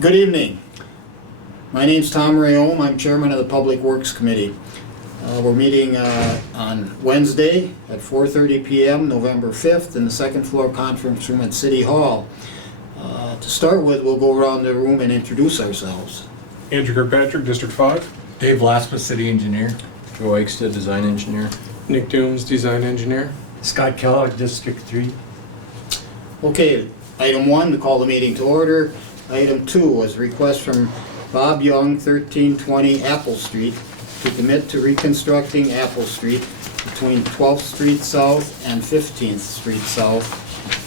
Good evening. My name's Tom Rayom. I'm chairman of the Public Works Committee. We're meeting on Wednesday at 4:30 p.m., November 5th, in the second floor conference room at City Hall. To start with, we'll go around the room and introduce ourselves. Andrew Kirkpatrick, District 5. Dave Laspa, City Engineer. Joe Eichstead, Design Engineer. Nick Dooms, Design Engineer. Scott Kellogg, District 3. Okay, item 1, to call the meeting to order. Item 2 was a request from Bob Young, 1320 Apple Street, to commit to reconstructing Apple Street between 12th Street South and 15th Street South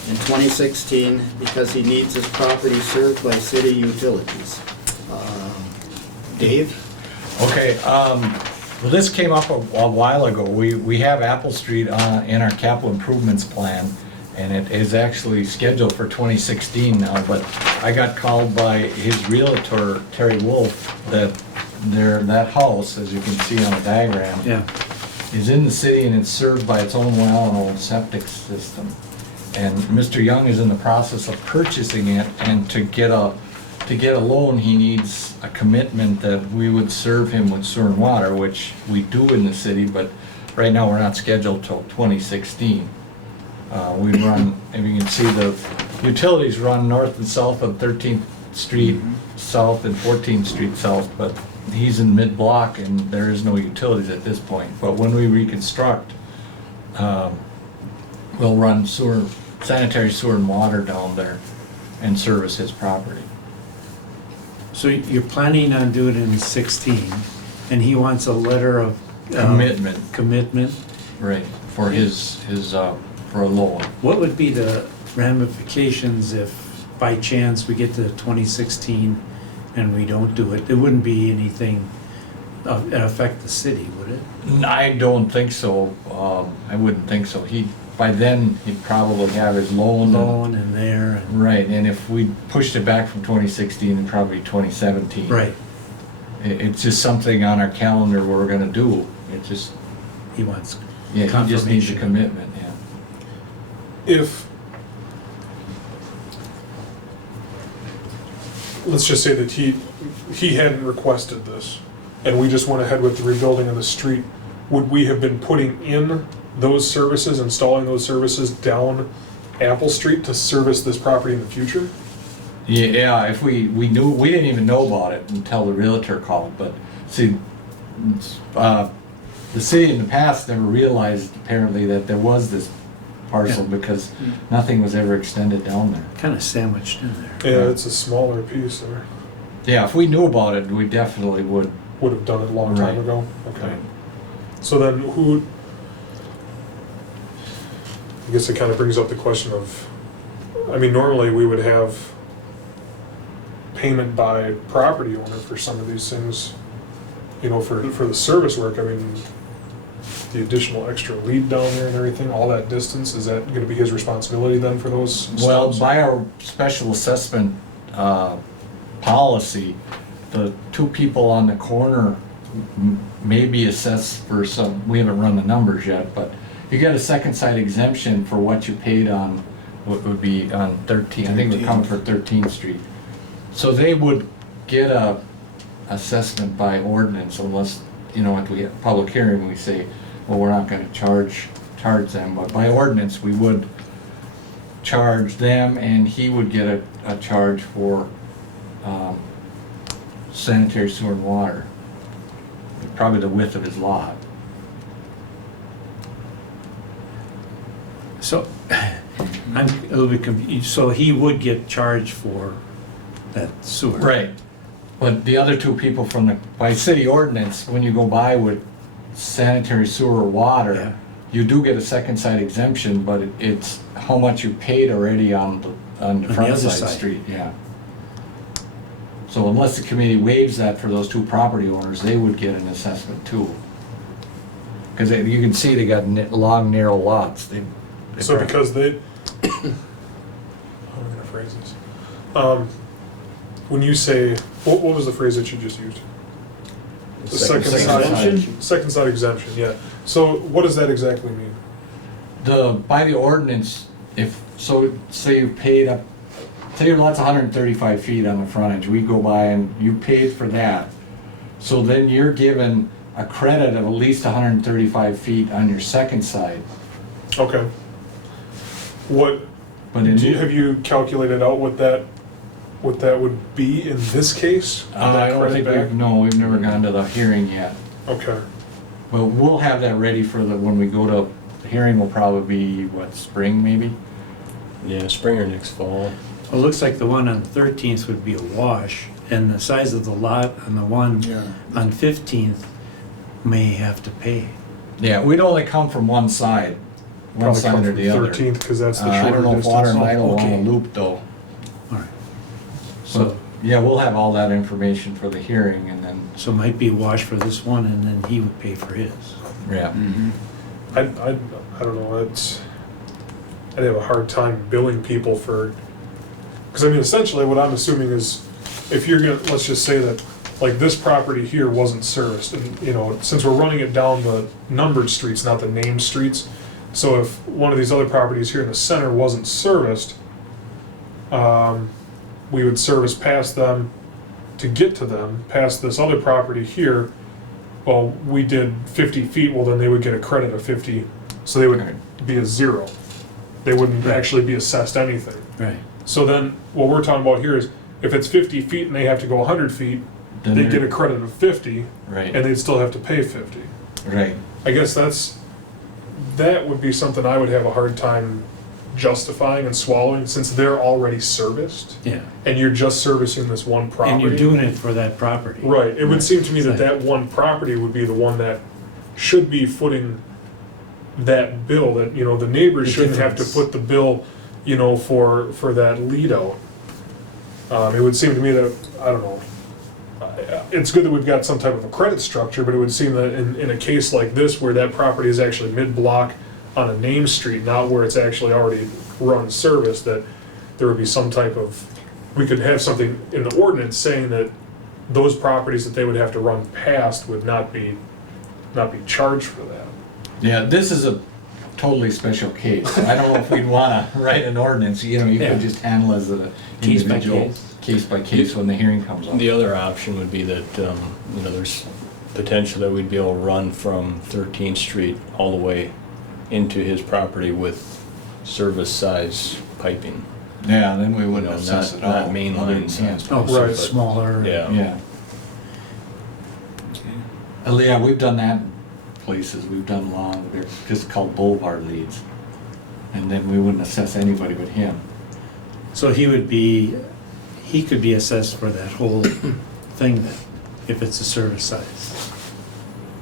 in 2016 because he needs his property served by city utilities. Dave? Okay, well, this came up a while ago. We have Apple Street in our capital improvements plan, and it is actually scheduled for 2016 now, but I got called by his realtor, Terry Wolf, that that house, as you can see on the diagram, is in the city and it's served by its own well and own septic system. And Mr. Young is in the process of purchasing it, and to get a loan, he needs a commitment that we would serve him with sewer and water, which we do in the city, but right now we're not scheduled till 2016. We run, and you can see the utilities run north and south of 13th Street South and 14th Street South, but he's in mid-block and there is no utilities at this point. But when we reconstruct, we'll run sanitary sewer and water down there and service his property. So you're planning on doing it in 16, and he wants a letter of commitment. Right, for for a loan. What would be the ramifications if by chance we get to 2016 and we don't do it? There wouldn't be anything that affect the city, would it? I don't think so. I wouldn't think so. By then, he'd probably have his loan. And there. And Right, and if we pushed it back from 2016, it'd probably be 2017. right. It's just something on our calendar we're gonna do. It just, He wants he just needs a confirmation. commitment, yeah. If, let's just say that he hadn't requested this, and we just went ahead with the rebuilding of the street, would we have been putting in those services, installing those services down Apple Street to service this property in the future? Yeah, if we knew, we didn't even know about it until the realtor called, but see, the city in the past never realized apparently that there was this parcel because nothing was ever extended down there. kind of sandwiched in there. Yeah, it's a smaller piece there. Yeah, if we knew about it, we definitely would. Would have done it a long time Right. ago? Okay. Right. So then I guess it kind of brings up the question of, I mean, normally we would have payment by property owner for some of these things, you know, for the service work. I mean, the additional extra lead down there and everything, all that distance, is that gonna be his responsibility then for those Well, steps? by our special assessment policy, the two people on the corner may be assessed for some, we haven't run the numbers yet, but you get a second side exemption for what you paid on what would be on 13, I think we're coming for 13th Street. So they would get a assessment by ordinance unless, you know, if we have public hearing, we say, well, we're not gonna charge them, but by ordinance, we would charge them and he would get a charge for sanitary sewer and water. Probably the width of his lot. So I'm a little bit confused. So he would get charged for that sewer? Right. But the other two people by city ordinance, when you go by with sanitary sewer or water, Yeah. you do get a second side exemption, but it's how much you paid already on the front other side side. street, yeah. So unless the committee waives that for those two property owners, they would get an assessment too. Because you can see they got long, narrow lots. So because they, how am I gonna phrase this? When you say, what was the phrase that you just used? The second side exemption? Second side exemption, yeah. So what does that exactly mean? By the ordinance, if, so say you paid up say your lot's 135 feet on the frontage, we go by and you paid for that. So then you're given a credit of at least 135 feet on your second side. Okay. What, But in, have you calculated out what that would be in this case? I don't think we've never gone to the hearing yet. Okay. But we'll have that ready for when we go to, the hearing will probably be, what, spring maybe? Yeah, spring or next fall. Well, it looks like the one on 13th would be a wash, and the size of the lot on the one Yeah. on 15th may have to pay. Yeah, we'd only come from one side, one Probably side come or from the other. 13th, because that's the I shorter don't know if distance. Water and Idle want okay. a loop though. All right. So, yeah, we'll have all that information for the hearing and then, So it might be a wash for this one, and then he would pay for his. yeah. Mhm. I don't know, I'd have a hard time billing people for, because I mean, essentially what I'm assuming is, if you're gonna, let's just say that, like, this property here wasn't serviced, and, you know, since we're running it down the numbered streets, not the named streets, so if one of these other properties here in the center wasn't serviced, we would service past them to get to them, past this other property here. Well, we did 50 feet, well, then they would get a credit of 50, so they would Right. be a zero. They wouldn't Right. actually be assessed anything. Right. So then, what we're talking about here is, if it's 50 feet and they have to go 100 feet, Then they they're- get a credit of 50, and Right, they'd still have to pay 50. right. I guess that would be something I would have a hard time justifying and swallowing, since they're already serviced, Yeah. and you're just servicing this one property. And you're doing it for that property. Right, it would seem to me that Right. that one property would be the one that should be footing that bill, that, you know, the neighbors The shouldn't have to difference. put the bill, you know, for that lead out. It would seem to me that, I don't know, it's good that we've got some type of a credit structure, but it would seem that in a case like this, where that property is actually mid-block on a name street, not where it's actually already run service, that there would be some type of, we could have something in the ordinance saying that those properties that they would have to run past would not be charged for that. Yeah, this is a totally special case. I don't know if we'd wanna write an ordinance, you know, you Yeah. could just handle as an Case by individual. case. Case by case when the hearing comes up. The other option would be that, you know, there's potential that we'd be able to run from 13th Street all the way into his property with service size piping. Yeah, then we You wouldn't know, assess not- it all. not main other than lines. his. Oh, so Right. it's smaller. Yeah. Yeah. Yeah, we've done that in places, we've done long, they're just called boulevard leads. And then we wouldn't assess anybody but him. So he could be assessed for that whole thing then, if it's a service size.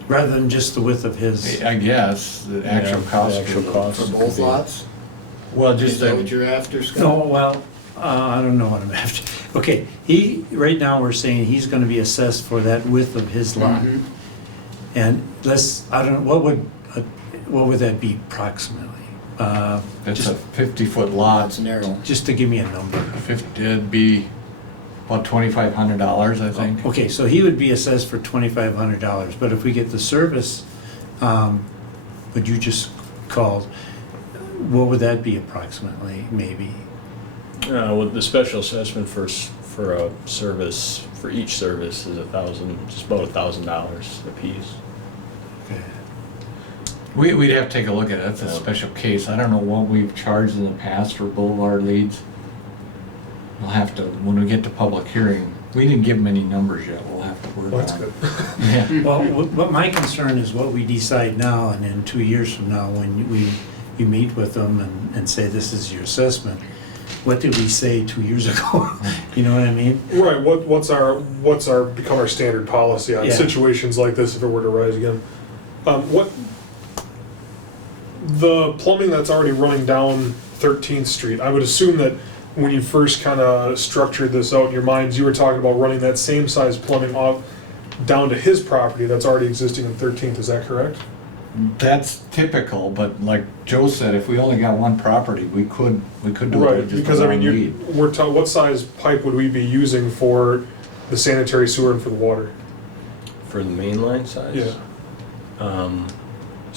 Rather than just the width of his. I guess, the actual Yeah, cost. the actual for cost. For both lots? Well, Is just, that what you're after, Scott? No, well, I don't know what I'm after. Okay, right now we're saying he's gonna be assessed for that width of his lot. Mhm. And I don't know, what would that be approximately? it's Just, a 50-foot lot, Lots narrow. just to give me a number. it'd be about $2,500, I think. Okay, so he would be assessed for $2,500, but if we get the service, what you just called, what would that be approximately, maybe? With the special assessment for a service, for each service is just about $1,000 a piece. Okay. We'd have to take a look at it, that's a Yeah. special case. I don't know what we've charged in the past for boulevard leads. We'll have to, when we get to public hearing, we didn't give them any numbers yet, we'll have to work Well, on that's it. good. Yeah, Well, what my concern is what we decide now, and then 2 years from now, when you meet with them and say, this is your assessment, what did we say 2 years ago? You know what I mean? Right, what's become our standard policy on Yeah. situations like this if it were to rise again? The plumbing that's already running down 13th Street, I would assume that when you first kind of structured this out in your minds, you were talking about running that same size plumbing off down to his property that's already existing in 13th, is that correct? that's typical, but like Joe said, if we only got one property, we could do it Right, with just because a I mean, long lead. what size pipe would we be using for the sanitary sewer and for the water? For the main line size? Yeah. 'Cause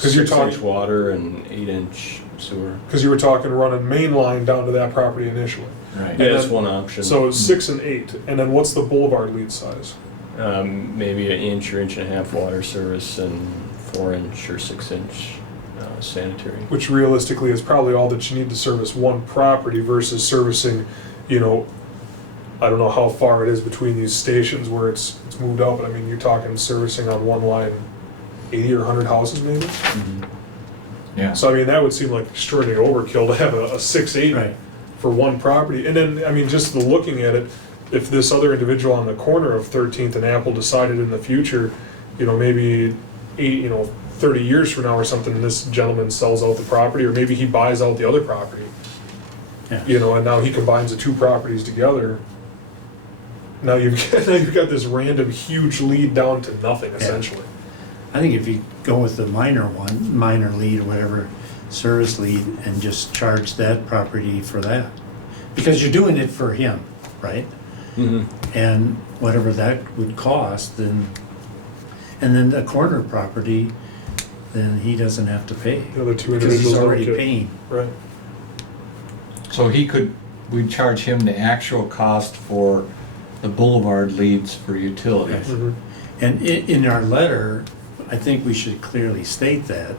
'Cause you're 6-inch talking- water and 8-inch sewer. Because you were talking running main line down to that property initially. Right. Yeah, And that's then- one option. So 6 and 8, and then what's the boulevard lead size? Maybe an inch or inch and a half water service and 4-inch or 6-inch sanitary. Which realistically is probably all that you need to service one property versus servicing, you know, I don't know how far it is between these stations where it's moved out, but I mean, you're talking servicing on one line 80 or 100 houses maybe? Yeah. So I mean, that would seem like extraordinary overkill to have a 6-8 Right. for one property. And then, I mean, just the looking at it, if this other individual on the corner of 13th and Apple decided in the future, you know, maybe 30 years from now or something, this gentleman sells out the property, or maybe he buys out the other property, Yeah. you know, and now he combines the two properties together. Now you've got this random huge lead down to nothing essentially. I think if you go with the minor lead or whatever, service lead, and just charge that property for that. Because you're doing it for him, right? Mm-hmm. And whatever that would cost, then, and then the corner property, then he doesn't have to pay. The other two Because he's individuals don't already get- paying. Right. So we'd charge him the actual cost for the boulevard leads for utilities. Mhm. And in our letter, I think we should clearly state that.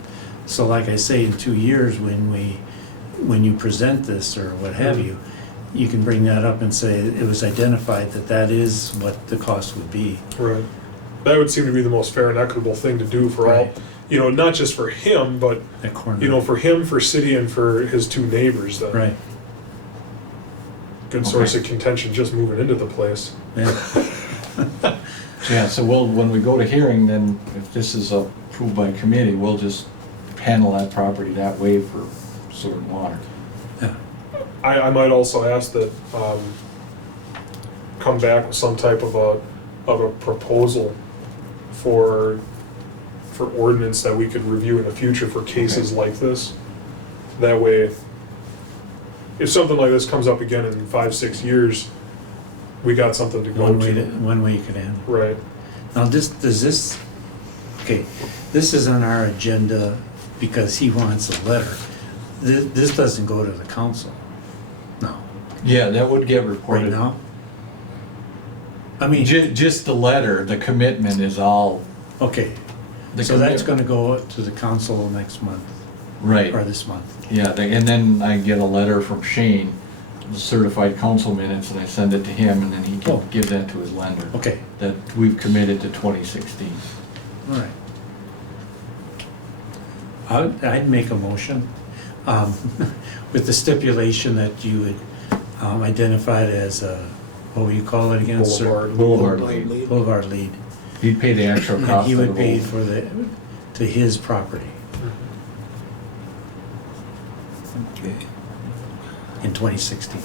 So like I say, in 2 years, when you present this or what have you, you can bring that up and say it was identified that that is what the cost would be. Right. That would seem to be the most fair and equitable thing to do for all, Right. you know, not just for him, but, That corner. you know, for him, for city, and for his two neighbors then. Right, Good source of contention just moving into the place. yeah, Yeah, so when we go to hearing, then if this is approved by committee, we'll just handle that property that way for sewer and water. yeah. I might also ask that, come back with some type of a proposal for ordinance that we could review in the future for cases like this. That way, if something like this comes up again in 5-6 years, we got something to go One way to. you could handle. Right. Now, this is on our agenda because he wants a letter. This doesn't go to the council, no, Yeah, that would get right reported. now? I mean, Just the letter, the commitment is all. okay, the so that's commit- gonna go to the council next month, Right. or this month. Yeah, and then I get a letter from Shane, the certified council minutes, and I send it to him, and then he Oh. can give that to his lender. Okay, That we've committed to 2016. all right. I'd make a motion, with the stipulation that you would identify it as a, what would you call it again? Sir? Boulevard. Boulevard lead. Boulevard lead. He'd pay the actual And cost he of the would pay boulevard. to his property in 2016.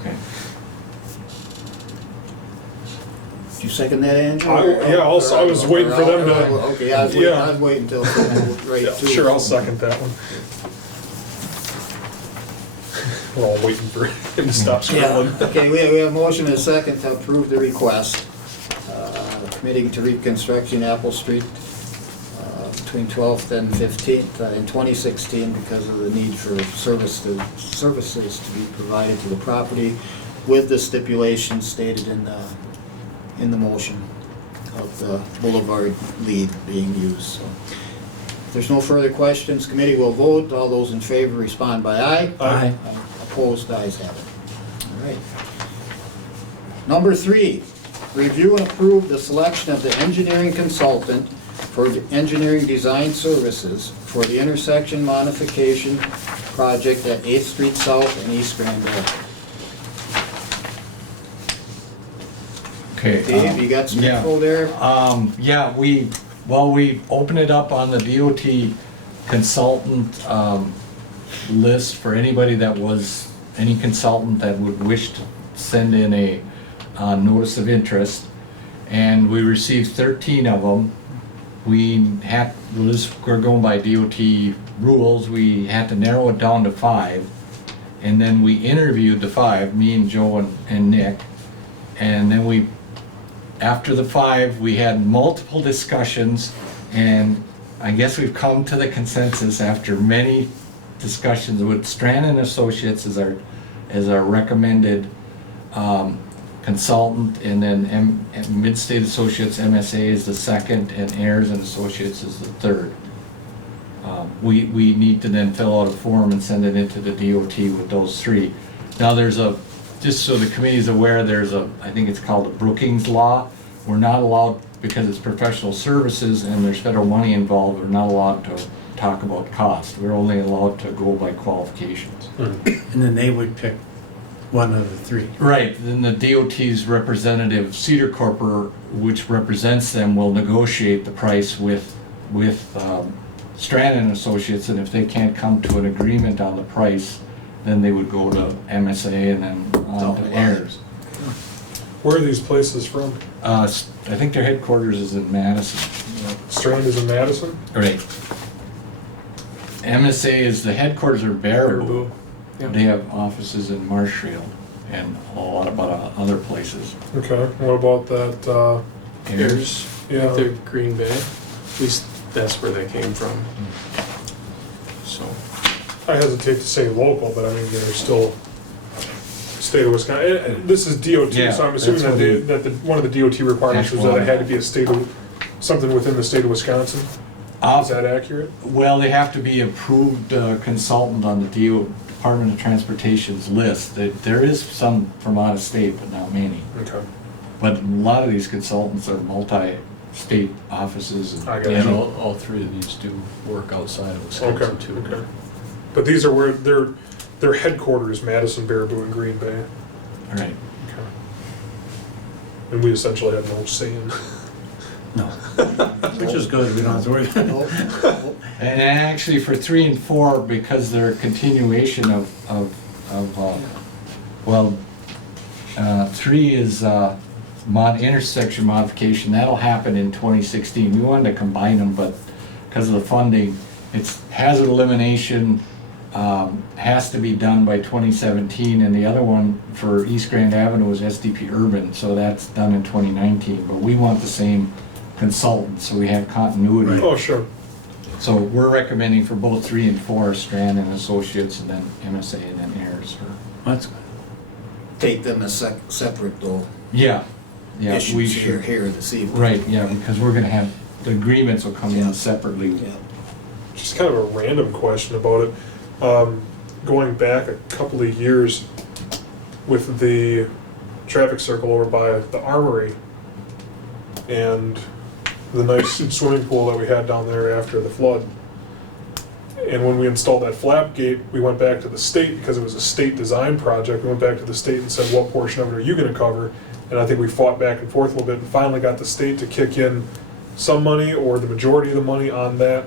Okay. Did you second that, Andrew? I was waiting for them to. Okay, I was waiting until, right, Yeah, too. sure, I'll second that one. We're all waiting for him to stop scrolling. Yeah, okay, we have a motion and a second to approve the request, committing to reconstructing Apple Street between 12th and 15th in 2016 because of the need for services to be provided to the property with the stipulation stated in the motion of the boulevard lead being used. So, if there's no further questions, committee will vote. All those in favor respond by aye. Aye. Opposed, ayes have it. All right. Number 3, review and approve the selection of the engineering consultant for the engineering design services for the intersection modification project at 8th Street South and East Grand Avenue. Okay. Dave, you got some yeah. info there? Yeah, we open it up on the DOT consultant list for anybody any consultant that would wish to send in a notice of interest. And we received 13 of them. We're going by DOT rules, we had to narrow it down to 5. And then we interviewed the 5, me and Joe and Nick. And then after the 5, we had multiple discussions, And I guess we've come to the consensus after many discussions with Strand and Associates as our recommended consultant, and then Mid-State Associates, MSA is the second, and Ayers and Associates is the third. We need to then fill out a form and send it into the DOT with those three. Now just so the committee's aware, I think it's called the Brookings Law. We're not allowed, because it's professional services and there's federal money involved, we're not allowed to talk about cost. We're only allowed to go by qualifications. And then they would pick one of the three. Right, then the DOT's representative, Cedar Corp, which represents them, will negotiate the price with Strand and Associates, and if they can't come to an agreement on the price, then they would go to MSA and then on to Ayers. Where are these places from? I think their headquarters is in Madison. Strand is in Madison? Right. MSA is, the headquarters are Baraboo. Baraboo. Yeah. They have offices in Marshfield and a lot of other places. Okay, what about that, Ayers, Yeah. right there, Green Bay. At least that's where they came from. So, I hesitate to say local, but I mean, they're still state of Wisconsin. This is DOT, Yeah, so I'm assuming that's what one of the DOT requirements was that it had to be a something within the state of Wisconsin. Is that accurate? Well, they have to be approved consultant on the Department of Transportation's list. There is some from out of state, but not many. Okay. But a lot of these consultants are multi-state offices. And I got And you. all three of these do work outside of Okay, Wisconsin too. okay. But these are where their headquarters, Madison, Baraboo, and Green Bay. Right. Okay. And we essentially have no say in. No. Which is good, we don't have to worry about it. Nope. And actually for 3 and 4, because they're a continuation of 3 is intersection modification. That'll happen in 2016. We wanted to combine them, but because of the funding, it's hazard elimination has to be done by 2017, and the other one for East Grand Avenue is SDP Urban, so that's done in 2019. But we want the same consultant, so we have continuity. Oh, sure. So we're recommending for both 3 and 4, Strand and Associates, and then MSA, and then Ayers. That's good. Take them as separate though. Yeah, we Issues should. here this evening. Right, yeah, because we're gonna have, the agreements will come in separately. Yeah. Just kind of a random question about it. Going back a couple of years with the traffic circle over by the Armory and the nice swimming pool that we had down there after the flood. And when we installed that flap gate, we went back to the state because it was a state design project. We went back to the state and said, what portion of it are you gonna cover? And I think we fought back and forth a little bit and finally got the state to kick in some money or the majority of the money on that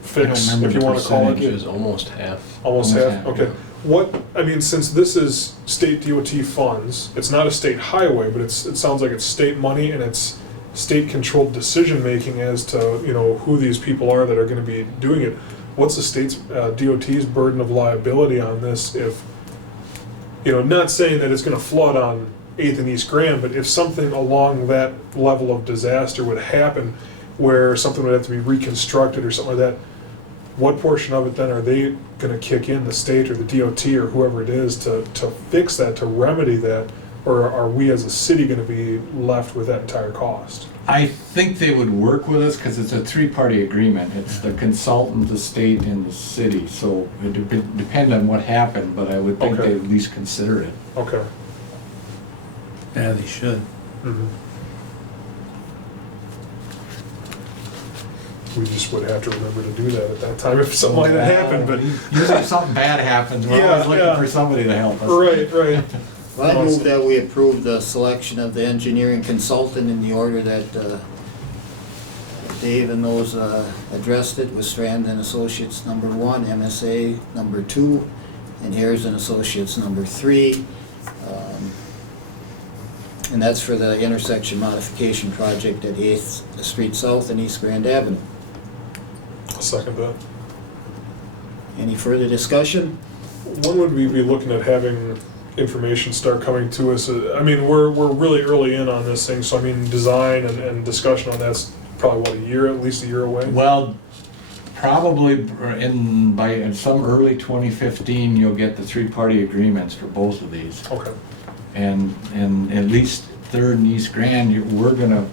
fix, I don't remember if you the wanna call Percentage it. is almost half. Almost Almost half, half, okay. I mean, since this is state DOT funds, it's not a state highway, but it sounds like it's state money and it's state-controlled decision-making as to, who these people are that are gonna be doing it. What's the state's, DOT's burden of liability on this if, not saying that it's gonna flood on 8th and East Grand, but if something along that level of disaster would happen where something would have to be reconstructed or something like that, what portion of it then are they gonna kick in, the state or the DOT or whoever it is to fix that, to remedy that? Or are we as a city gonna be left with that entire cost? I think they would work with us because it's a 3-party agreement. It's the consultant, the state, and the city. So it would depend on what happened, but I would think Okay. they'd at least consider it. Okay. Yeah, they should. Mhm. We just would have to remember to do that at that time if something like that happened, but. Usually if something bad happens, we're Yeah, always looking yeah. for somebody to help us. Right. Well, I move that we approve the selection of the engineering consultant in the order that Dave and those addressed it, with Strand and Associates number 1, MSA number 2, and Ayers and Associates number 3. And that's for the intersection modification project at 8th Street South and East Grand Avenue. I'll second that. Any further discussion? When would we be looking at having information start coming to us? I mean, we're really early in on this thing, so I mean, design and discussion on that's probably what, at least a year away? Well, probably in some early 2015, you'll get the three-party agreements for both of these. Okay, And at least Third and East Grand, we're gonna,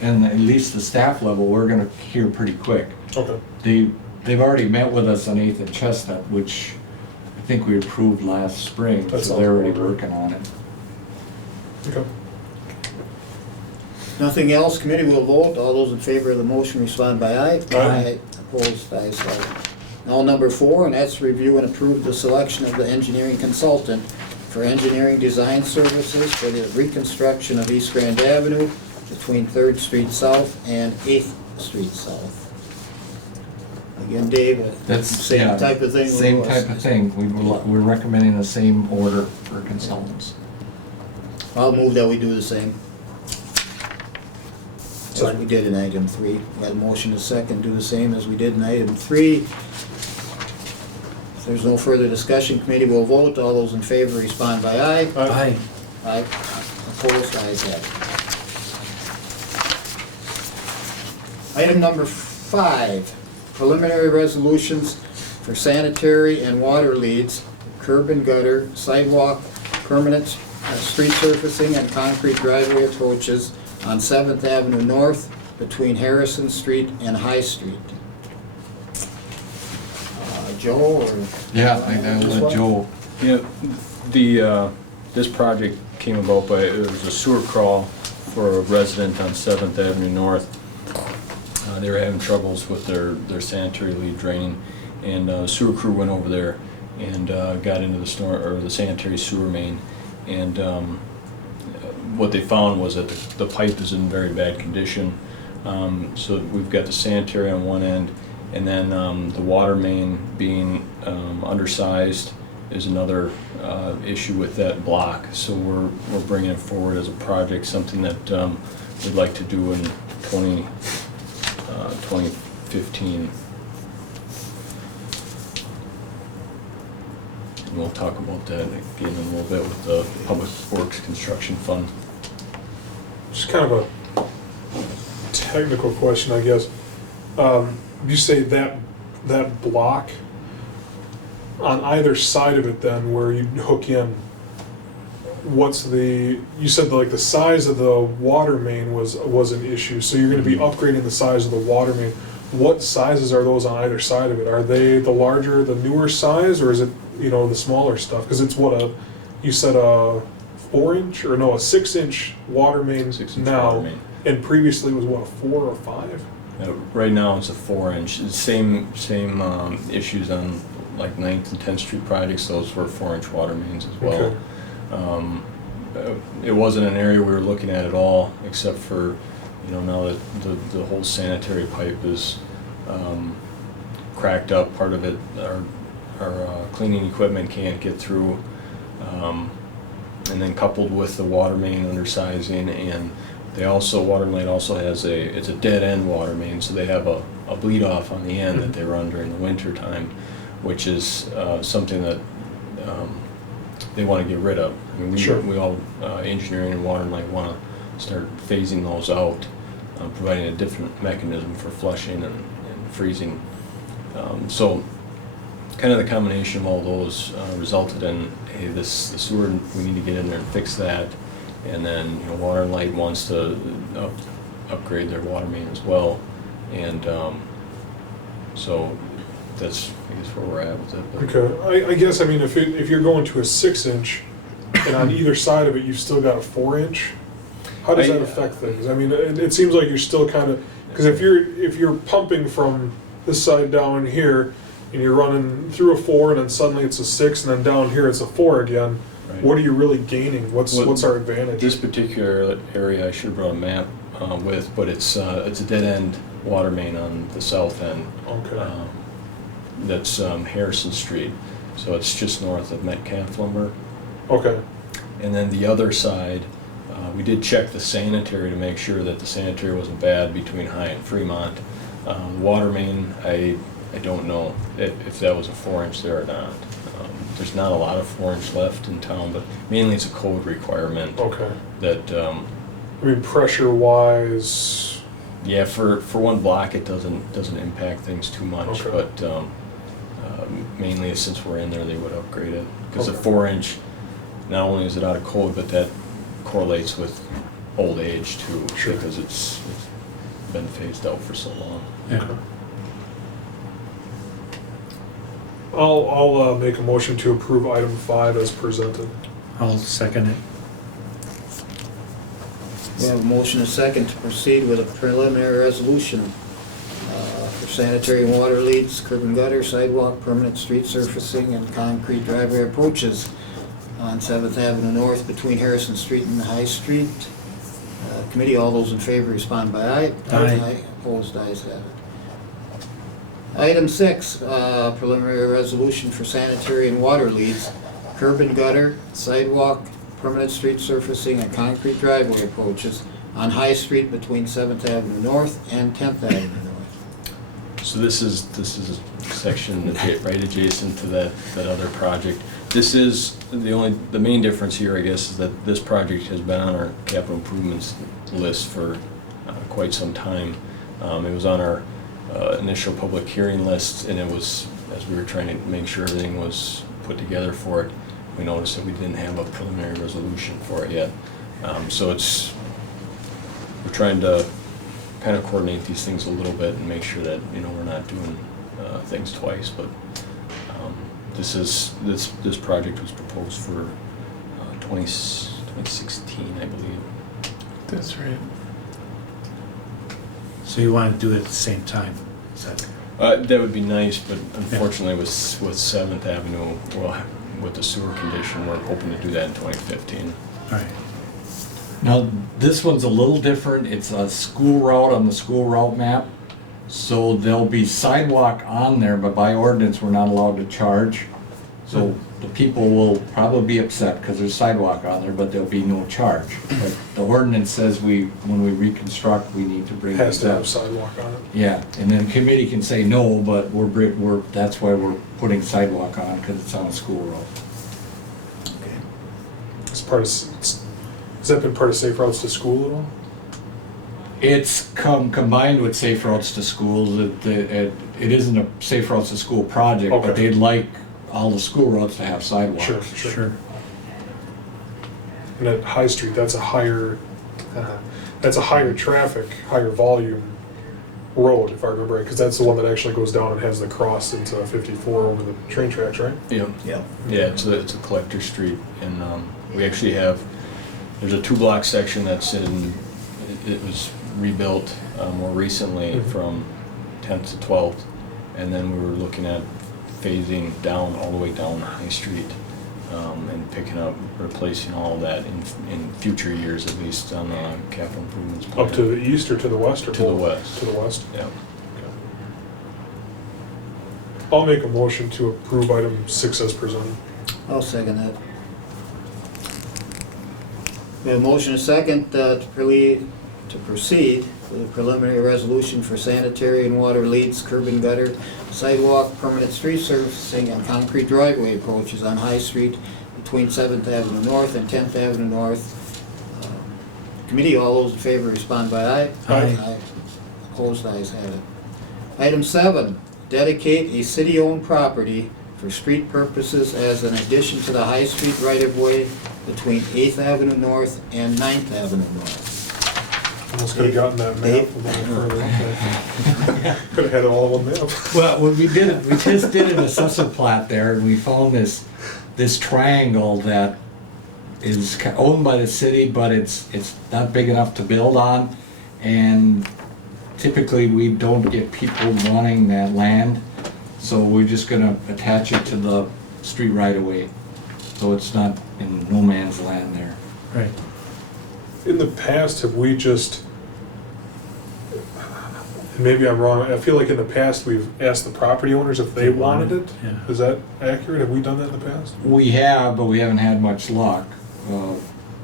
and at least the staff level, we're gonna hear pretty quick. okay. They've already met with us on 8th and Chestnut, which I think we approved last spring, That so sounds they're already about right. working on it. Okay. Nothing else, committee will vote. All those in favor of the motion respond by aye. Aye. Opposed, ayes have it. Now, number 4, and that's review and approve the selection of the engineering consultant for engineering design services for the reconstruction of East Grand Avenue between 3rd Street South and 8th Street South. Again, Dave, That's same yeah, type of thing. Same type of thing. We're recommending the same order for consultants. I'll move that we do the same. As we did in item 3. We got a motion to second, do the same as we did in item 3. If there's no further discussion, committee will vote. All those in favor respond by aye. Aye. Aye. Opposed, ayes have it. Item number 5, preliminary resolutions for sanitary and water leads, curb and gutter, sidewalk, permanent street surfacing, and concrete driveway approaches on 7th Avenue North between Harrison Street and High Street. Joe, or? Yeah, I This let one? Joe. Yeah, this project came about by, it was a sewer crawl for a resident on 7th Avenue North. They were having troubles with their sanitary lead draining, and sewer crew went over there and got into the sanitary sewer main. And what they found was that the pipe is in very bad condition. So we've got the sanitary on one end, and then the water main being undersized is another issue with that block. So we're bringing it forward as a project, something that we'd like to do in 2015. And we'll talk about that again in a little bit with the Public Works Construction Fund. Just kind of a technical question, I guess. You say that block on either side of it, then, where you hook in, you said like the size of the water main was an issue, so you're gonna be upgrading the size of the water main. What sizes are those on either side of it? Are they the larger, the newer size, or is it, the smaller stuff? Because it's you said a 4-inch, or no, a 6-inch water main 6-inch now, water main. and previously was what, a 4 or 5? Right now it's a 4-inch. Same issues on like 9th and 10th Street projects. Those were 4-inch water mains as well. Okay. It wasn't an area we were looking at all, except for now that the whole sanitary pipe is cracked up. Part of it, our cleaning equipment can't get through, and then coupled with the water main undersizing, and Water and Light also has it's a dead end water main, so they have a bleed off on the end that they run during the winter time, which is something that they want to get rid of. I mean, Sure. we all, engineering and Water and Light want to start phasing those out, providing a different mechanism for flushing and freezing. So kind of the combination of all those resulted in, hey, the sewer, we need to get in there and fix that. And then, Water and Light wants to upgrade their water main as well. And so that's, I guess, where we're at with it. But Okay, I guess, if you're going to a 6-inch, and on either side of it, you've still got a 4-inch, how does that affect things? It seems like you're still kind of, because if you're pumping from this side down here, and you're running through a 4, and then suddenly it's a 6, and then down here it's a 4 again, Right. what are you really gaining? What's our advantage? This particular area, I should have brought a map with, but it's a dead end water main on the south end. Okay. That's Harrison Street, so it's just north of Metcalf Lumber. Okay. And then the other side, we did check the sanitary to make sure that the sanitary wasn't bad between High and Fremont. Water main, I don't know if that was a 4-inch there or not. There's not a lot of 4-inch left in town, but mainly it's a code requirement Okay. that, Pressure-wise, Yeah, for one block, it doesn't impact things too much, Okay. but mainly since we're in there, they would upgrade it. Because the Okay. 4-inch, not only is it out of code, but that correlates with old age too, Sure. because it's been phased out for so long. Yeah. I'll make a motion to approve item 5 as presented. I'll second it. We have a motion and a second to proceed with a preliminary resolution for sanitary and water leads, curb and gutter, sidewalk, permanent street surfacing, and concrete driveway approaches on 7th Avenue North between Harrison Street and High Street. Committee, all those in favor respond by aye. Aye. Opposed, ayes have it. Item 6, preliminary resolution for sanitary and water leads, curb and gutter, sidewalk, permanent street surfacing, and concrete driveway approaches on High Street between 7th Avenue North and 10th Avenue North. So this is a section right adjacent to that other project. This is the main difference here, I guess, is that this project has been on our capital improvements list for quite some time. It was on our initial public hearing list, and it was, as we were trying to make sure everything was put together for it, we noticed that we didn't have a preliminary resolution for it yet. So we're trying to kind of coordinate these things a little bit and make sure that, we're not doing things twice, but this project was proposed for 2016, I believe. That's right. So you want to do it at the same time? Is that? That would be nice, but unfortunately with 7th Avenue, well, with the sewer condition, we're hoping to do that in 2015. All right. Now, this one's a little different. It's a school route on the school route map. So there'll be sidewalk on there, but by ordinance, we're not allowed to charge. So the people will probably be upset because there's sidewalk on there, but there'll be no charge. But the ordinance says when we reconstruct, we need to bring Has these to up. have sidewalk on it. Yeah, and then the committee can say no, but that's why we're putting sidewalk on, because it's on a school road. Okay. It's part of, has that been part of Safe Routes to School at all? It's combined with Safe Routes to Schools. It isn't a Safe Routes to School project, but Okay. they'd like all the school roads to have sidewalks. Sure. And at High Street, that's a higher traffic, higher volume road, if I remember right, because that's the one that actually goes down and has the cross into 54 over the train tracks, right? Yeah. Yeah. Yeah, it's a collector street, and we actually have, there's a 2-block section that's it was rebuilt more recently Mhm. from 10th to 12th, and then we were looking at phasing down, all the way down High Street, and picking up, replacing all of that in future years, at least on the capital improvements plan. Up to the east or to the west or To the both? west. To the west? Yeah. Okay. I'll make a motion to approve item 6 as presented. I'll second that. We have a motion and a second to proceed with a preliminary resolution for sanitary and water leads, curb and gutter, sidewalk, permanent street surfacing, and concrete driveway approaches on High Street between 7th Avenue North and 10th Avenue North. Committee, all those in favor respond by aye. Aye. Opposed, ayes have it. Item 7, dedicate a city-owned property for street purposes as an addition to the High Street right-of-way between 8th Avenue North and 9th Avenue North. Almost could have gotten that map a little further up there. Could have had it all on map. Well, when we just did an assessor plat there, and we found this triangle that is owned by the city, but it's not big enough to build on, and typically we don't get people wanting that land, so we're just gonna attach it to the street right away, so it's not in no man's land there. Right. In the past, have we just, maybe I'm wrong, I feel like in the past we've asked the property owners if they wanted it? Yeah. Is that accurate? Have we done that in the past? We have, but we haven't had much luck.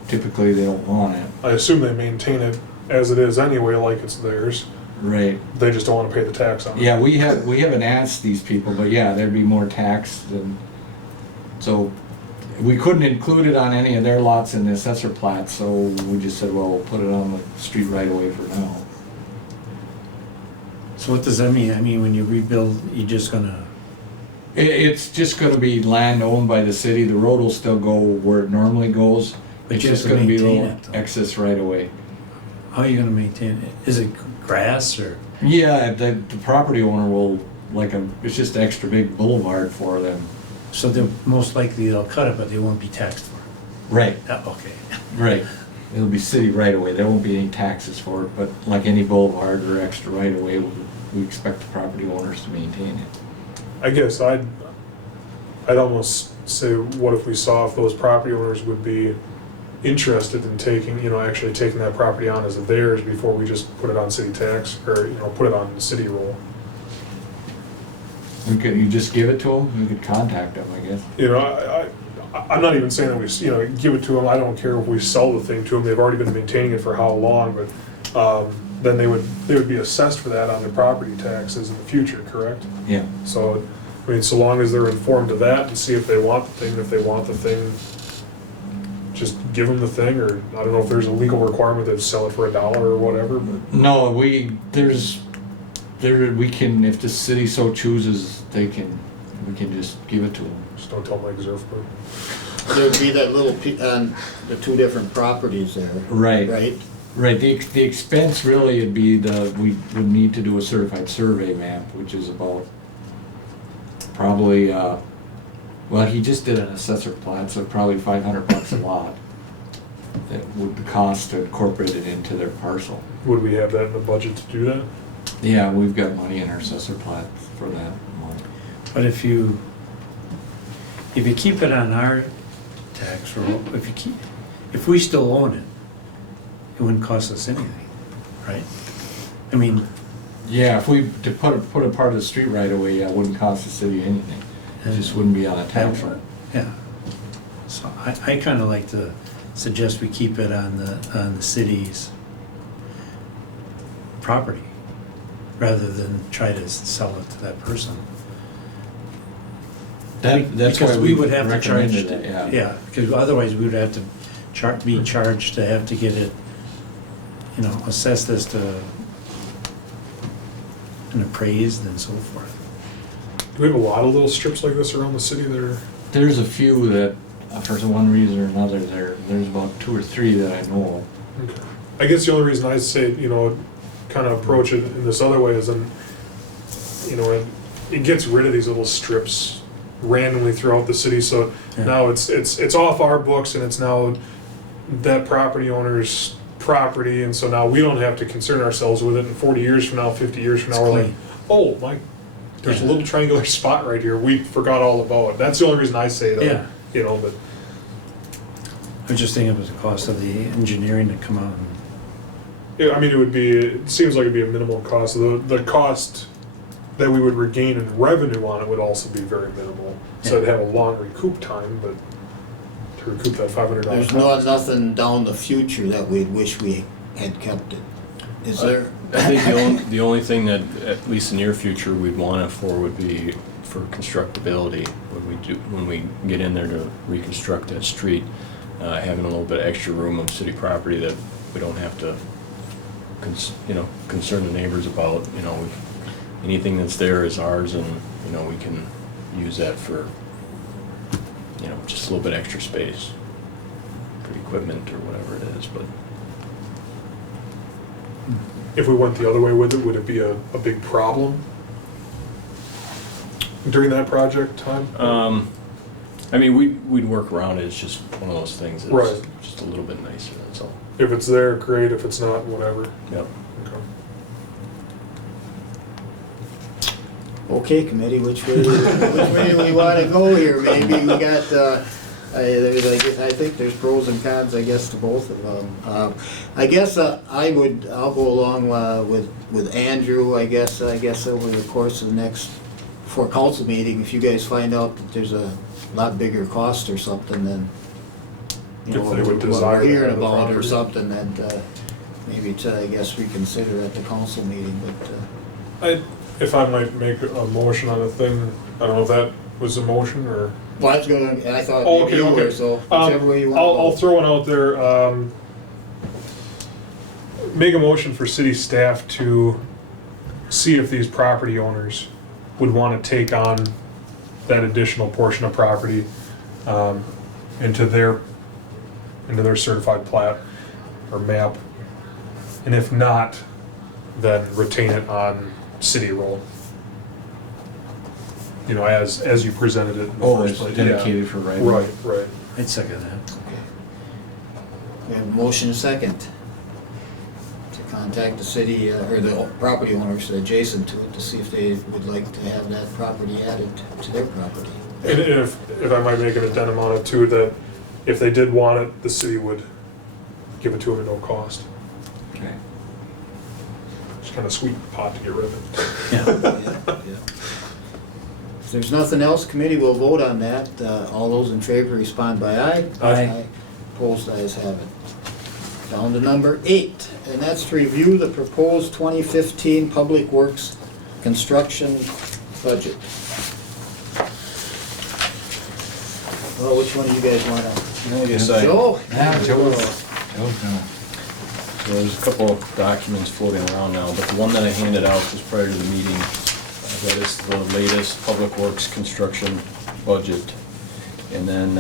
Typically, they don't want it. I assume they maintain it as it is anyway, like it's theirs. Right. They just don't want to pay the tax on it. Yeah, we haven't asked these people, but yeah, there'd be more tax than, so we couldn't include it on any of their lots in the assessor plat, so we just said, well, we'll put it on the street right away for now. So what does that mean? I mean, when you rebuild, you're just gonna, It's just gonna be land owned by the city, the road will still go where it normally goes. But It's you just have to gonna be a maintain little it, though. excess right away. how are you gonna maintain it? Is it grass or? Yeah, the property owner will, it's just an extra big boulevard for them. So they'll, most likely they'll cut it, but they won't be taxed for it. Right. Okay. Right. It'll be city right away, there won't be any taxes for it, but like any boulevard or extra right away, we expect the property owners to maintain it. I guess I'd almost say, what if we saw if those property owners would be interested in taking, actually taking that property on as theirs before we just put it on city tax, or, put it on the city roll. You just give it to them, you could contact them, I guess. I'm not even saying that we, give it to them, I don't care if we sell the thing to them, they've already been maintaining it for how long, but, then they would be assessed for that on their property taxes in the future, correct? Yeah. So, so long as they're informed of that and see if they want the thing, if they want the thing, just give them the thing, or I don't know if there's a legal requirement to sell it for $1 or whatever, but. No, we can, if the city so chooses, we can just give it to them. Just don't tell Mike Zerfberg. There'd be that little, on the two different properties there. Right. Right? Right, the expense really would be we would need to do a certified survey map, which is about probably, well, he just did an assessor plat, so probably $500 a lot. That would cost to incorporate it into their parcel. Would we have that in the budget to do that? Yeah, we've got money in our assessor plat for that. But if you keep it on our tax roll, if we still own it, it wouldn't cost us anything, right? I mean, Yeah, if we, to put a part of the street right away, yeah, it wouldn't cost the city anything. It just wouldn't be on a tax roll. yeah. So I kinda like to suggest we keep it on the city's property, rather than try to sell it to that person. That's why Because we would have to charge, recommended it, yeah, because otherwise we would have to be charged to have to get it, assessed as to and appraised and so forth. Do we have a lot of little strips like this around the city that are? There's a few that, for one reason or another, there's about 2 or 3 that I know of. Okay. I guess the only reason I say, kind of approach it in this other way is then, it gets rid of these little strips randomly throughout the city, so Yeah. now it's off our books and it's now that property owner's property, and so now we don't have to concern ourselves with it, and 40 years from now, 50 years from now, It's we're like, clean. oh, there's a Yeah. little triangular spot right here, we forgot all about it. That's the only reason I say that, Yeah. but. I was just thinking of the cost of the engineering to come out and, Yeah, it seems like it'd be a minimal cost. The cost that we would regain in revenue on it would also be very minimal. So it'd have a long recoup time, but to recoup that $500. There's nothing down the future that we'd wish we had kept it. Is there? I think the only thing that, at least in the near future, we'd want it for would be for constructability. When we get in there to reconstruct that street, having a little bit of extra room of city property that we don't have to, concern the neighbors about. Anything that's there is ours, and we can use that for, just a little bit extra space for equipment or whatever it is. But If we went the other way with it, would it be a big problem during that project time? we'd work around it. It's just one of those things that's Right. just a little bit nicer, that's all. If it's there, great. If it's not, whatever. Yep. Okay. Okay, committee, which way do we want to go here? Maybe we got, I think there's pros and cons, I guess, to both of them. I guess I'll go along with Andrew, I guess over the course of the next, for council meeting, if you guys find out that there's a lot bigger cost or something than, If they would what desire we're to hearing have the about or property. something that maybe to, I guess, reconsider at the council meeting, but, If I might make a motion on a thing, I don't know if that was a motion or. well, I thought Oh, maybe you okay. were, so whichever way you want to go. I'll throw one out there. Make a motion for city staff to see if these property owners would want to take on that additional portion of property into their certified plat or map. And if not, then retain it on city road. You know, as you presented it in the Oh, first it's place. dedicated for right. Right, right. I'd second that. Okay. We have a motion second to contact the city, or the property owners adjacent to it to see if they would like to have that property added to their property. And if I might make an addendum on it too, that if they did want it, the city would give it to them at no cost. Okay. It's kind of sweet pot to get rid of it. Yeah. Yeah. If there's nothing else, committee will vote on that. All those in favor respond by aye. Aye. Opposed, ayes have it. Down to number 8, and that's to review the proposed 2015 Public Works construction budget. Well, which one do you guys want to? I guess I, Joe? Yeah, Joe's gonna. so there's a couple of documents floating around now, but the one that I handed out just prior to the meeting, that is the latest Public Works construction budget. And then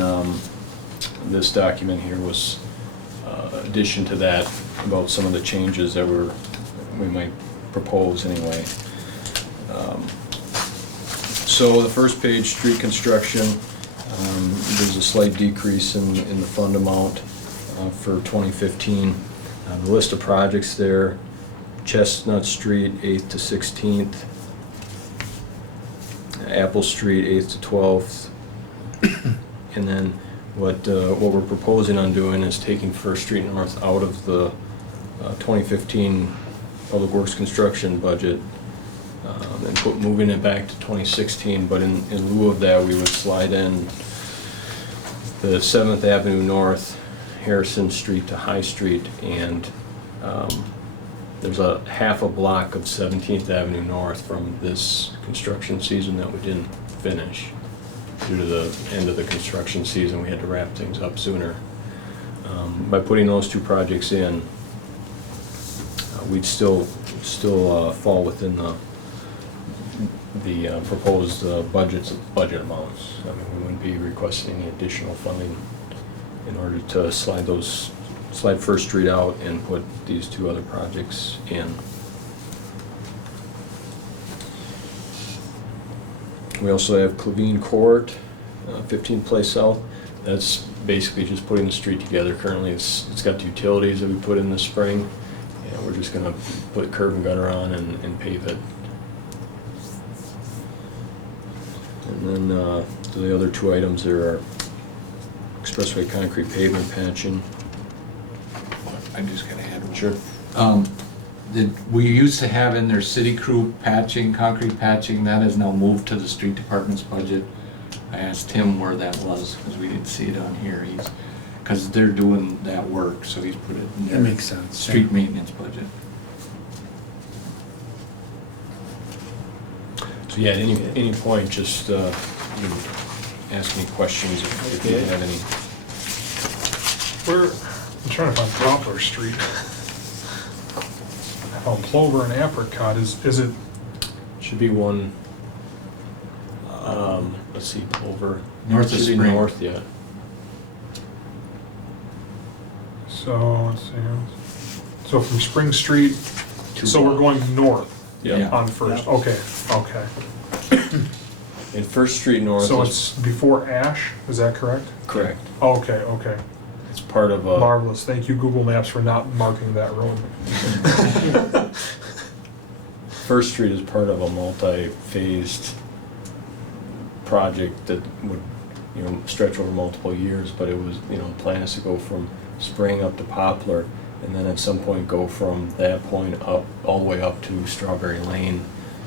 this document here was addition to that about some of the changes that we might propose anyway. So the first page, street construction, there's a slight decrease in the fund amount for 2015. The list of projects there, Chestnut Street, 8th to 16th, Apple Street, 8th to 12th, and then what we're proposing on doing is taking First Street North out of the 2015 Public Works construction budget and moving it back to 2016, but in lieu of that, we would slide in the 7th Avenue North, Harrison Street to High Street, and there's a half a block of 17th Avenue North from this construction season that we didn't finish. Due to the end of the construction season, we had to wrap things up sooner. By putting those two projects in, we'd still fall within the proposed budget amounts. I mean, we wouldn't be requesting any additional funding in order to slide First Street out and put these two other projects in. We also have Clavine Court, 15th Place South. That's basically just putting the street together. Currently, it's got the utilities that we put in this spring, and we're just gonna put curb and gutter on and pave it. And then the other two items there are expressway concrete pavement patching. I just gotta add one. Sure. We used to have in their city crew patching, concrete patching, that has now moved to the street department's budget. I asked him where that was, because we didn't see it on here. Because they're doing that work, so he's put it in That their makes sense. street maintenance budget. So yeah, at any point, just you can ask me questions if you have any. I'm trying to find Poplar Street. I found Plover and Apricot. Is it? Should be one, let's see, over. North of Should be Spring. north, yeah. So let's see. So from Spring Street, so we're going north Yeah. on First. Yeah. Okay, okay. In First Street North. So is- it's before Ash. Is that correct? Correct. Okay, okay. It's part of a. Marvelous. Thank you, Google Maps, for not marking that road. First Street is part of a multi-phased project that would, stretch over multiple years, but it was, the plan is to go from Spring up to Poplar, and then at some point go from that point up, all the way up to Strawberry Lane.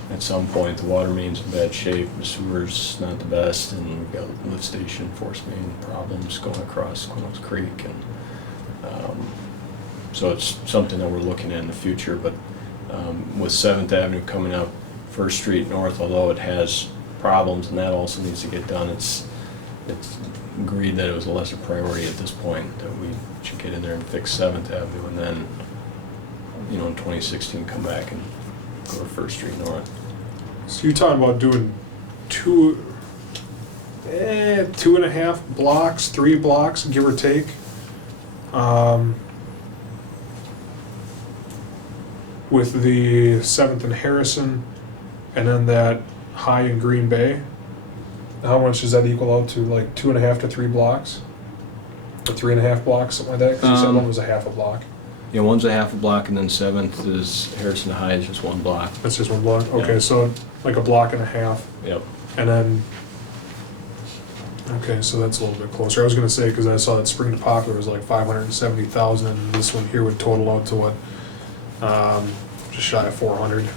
At some point, the water main's in bad shape, the sewer's not the best, and we've got lift station, force main problems going across Quinnox Creek, and so it's something that we're looking at in the future, but with 7th Avenue coming up, First Street North, although it has problems and that also needs to get done, it's agreed that it was a lesser priority at this point, that we should get in there and fix 7th Avenue, and then, in 2016, come back and go to First Street North. So you're talking about doing 2.5 blocks, 3 blocks, give or take. With the 7th and Harrison, and then that high in Green Bay. How much does that equal out to? Like 2.5 to 3 blocks, or 3.5 blocks, something like that. Because you said one was a half a block. Yeah, one's a half a block, and then 7th is Harrison High is just 1 block. That's just 1 block. Okay, Yeah. so like a block and a half, Yep. and then. Okay, so that's a little bit closer. I was gonna say, because I saw that Spring to Poplar was like 570,000, and this one here would total out to what? Just shy of 400.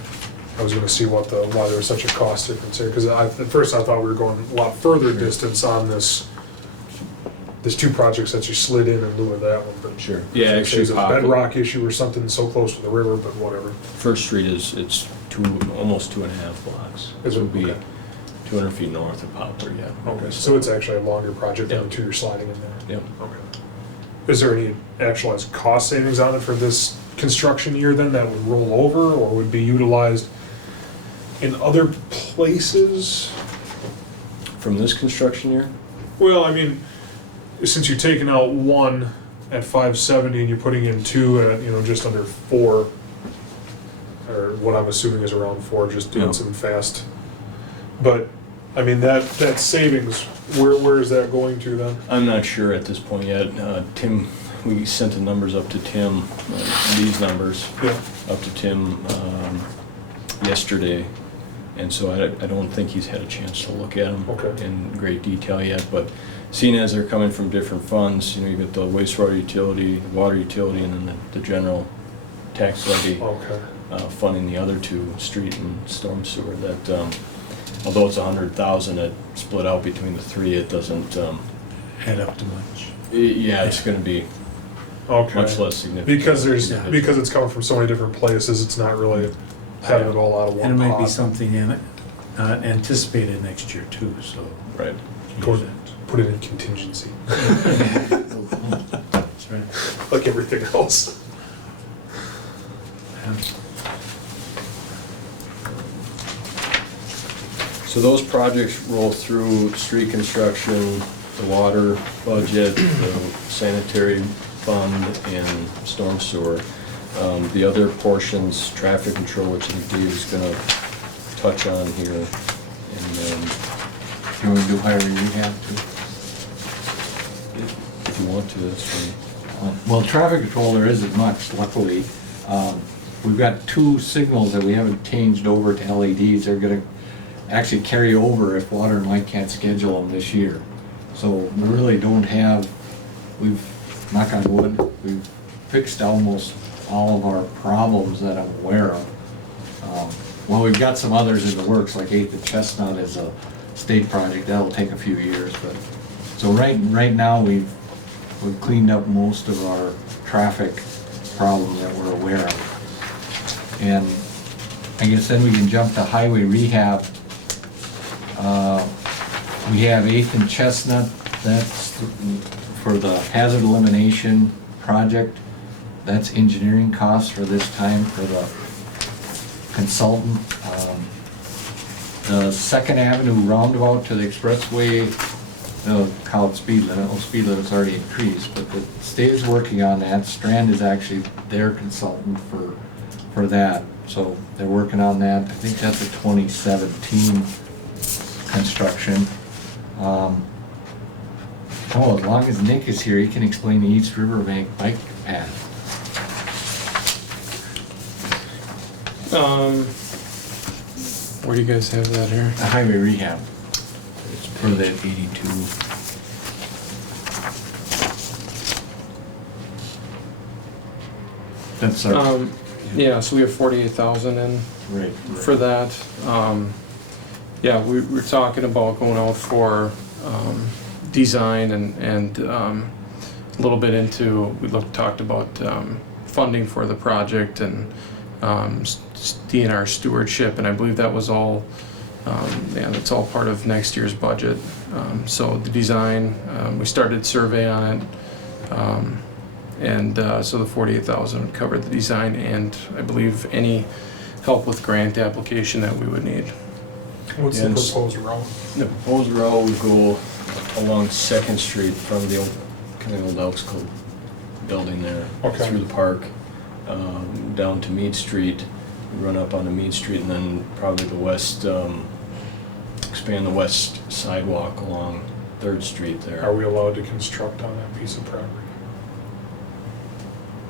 I was gonna see why there was such a cost difference here, because at first I thought we were going a lot further distance on this. There's 2 projects that you slid in lieu of that one, but Sure. Yeah, actually, it's a bedrock issue or something so close to the river, but whatever. First Street it's almost 2.5 blocks. Is it? It would be Okay. 200 feet north of Poplar, yeah. Okay, so it's actually a longer project than Yep. the 2 you're sliding in there. Yep. Okay. Is there any actualized cost savings on it for this construction year then that would roll over or would be utilized in other places? From this construction year? Well, I mean, since you're taking out 1 at 570 and you're putting in 2 at, just under 4, or what I'm assuming is around 4, just doing Yeah. some fast. But, I mean, that savings, where is that going to then? I'm not sure at this point yet. Tim, we sent the numbers up to Tim, these numbers, Yeah. up to Tim yesterday. And so I don't think he's had a chance to look at them Okay. in great detail yet. But seeing as they're coming from different funds, you got the wastewater utility, the water utility, and then the general tax levy Okay. funding the other 2, street and storm sewer, that although it's 100,000 that split out between the 3, it doesn't, Add up to much. yeah, it's gonna be Okay. much less significant. Yeah. Because it's coming from so many different places, it's not really having it all out of one pot. And it might be something anticipated next year too, so. Right. Go- Put it in contingency, That's right. like everything else. So those projects roll through street construction, the water budget, the sanitary fund, and storm sewer. The other portions, traffic control, which I think Dave is gonna touch on here. And then, You wanna do highway rehab too? if you want to, that's fine. Well, traffic control, there isn't much, luckily. We've got 2 signals that we haven't changed over to LEDs. They're gonna actually carry over if Water and Light can't schedule them this year. So we really don't have, knock on wood, we've fixed almost all of our problems that I'm aware of. Well, we've got some others in the works, like 8th and Chestnut is a state project, that'll take a few years, but, so right now, we've cleaned up most of our traffic problems that we're aware of. And I guess then we can jump to highway rehab. We have 8th and Chestnut, that's for the hazard elimination project. That's engineering costs for this time for the consultant. The 2nd Avenue roundabout to the expressway, call it speed limit, well, speed limit's already increased, but the state is working on that. Strand is actually their consultant for that, so they're working on that. I think that's a 2017 construction. As long as Nick is here, he can explain the East Riverbank bike path. Where do you guys have that here? The highway rehab for the 82. That's our, Yeah, so we have 48,000 in right. for that. Yeah, we're talking about going out for design and a little bit into, talked about funding for the project and DNR stewardship, and I believe that was all, that's all part of next year's budget. So the design, we started survey on it, and so the 48,000 would cover the design and I believe any help with grant application that we would need. What's the And- proposed route? The proposed route would go along Second Street from the old, kind of old Elks Club building there. Okay. Through the park, down to Mead Street, run up onto Mead Street, and then probably the west, expand the west sidewalk along Third Street there. Are we allowed to construct on that piece of property?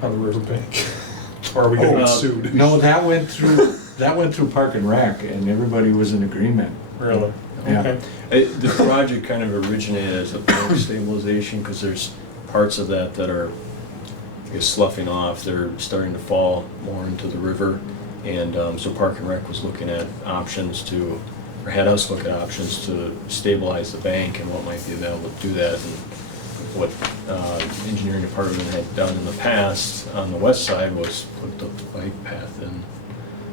On the riverbank? Or are we gonna Oh, get sued? No, that went through Park and Rec, and everybody was in agreement. Really? Yeah. Okay. The project kind of originated as a bank stabilization, because there's parts of that that are, I guess, sloughing off. They're starting to fall more into the river. And so Park and Rec was looking at options to, or had us look at options to stabilize the bank and what might be available to do that. And what engineering department had done in the past on the west side was put the bike path in.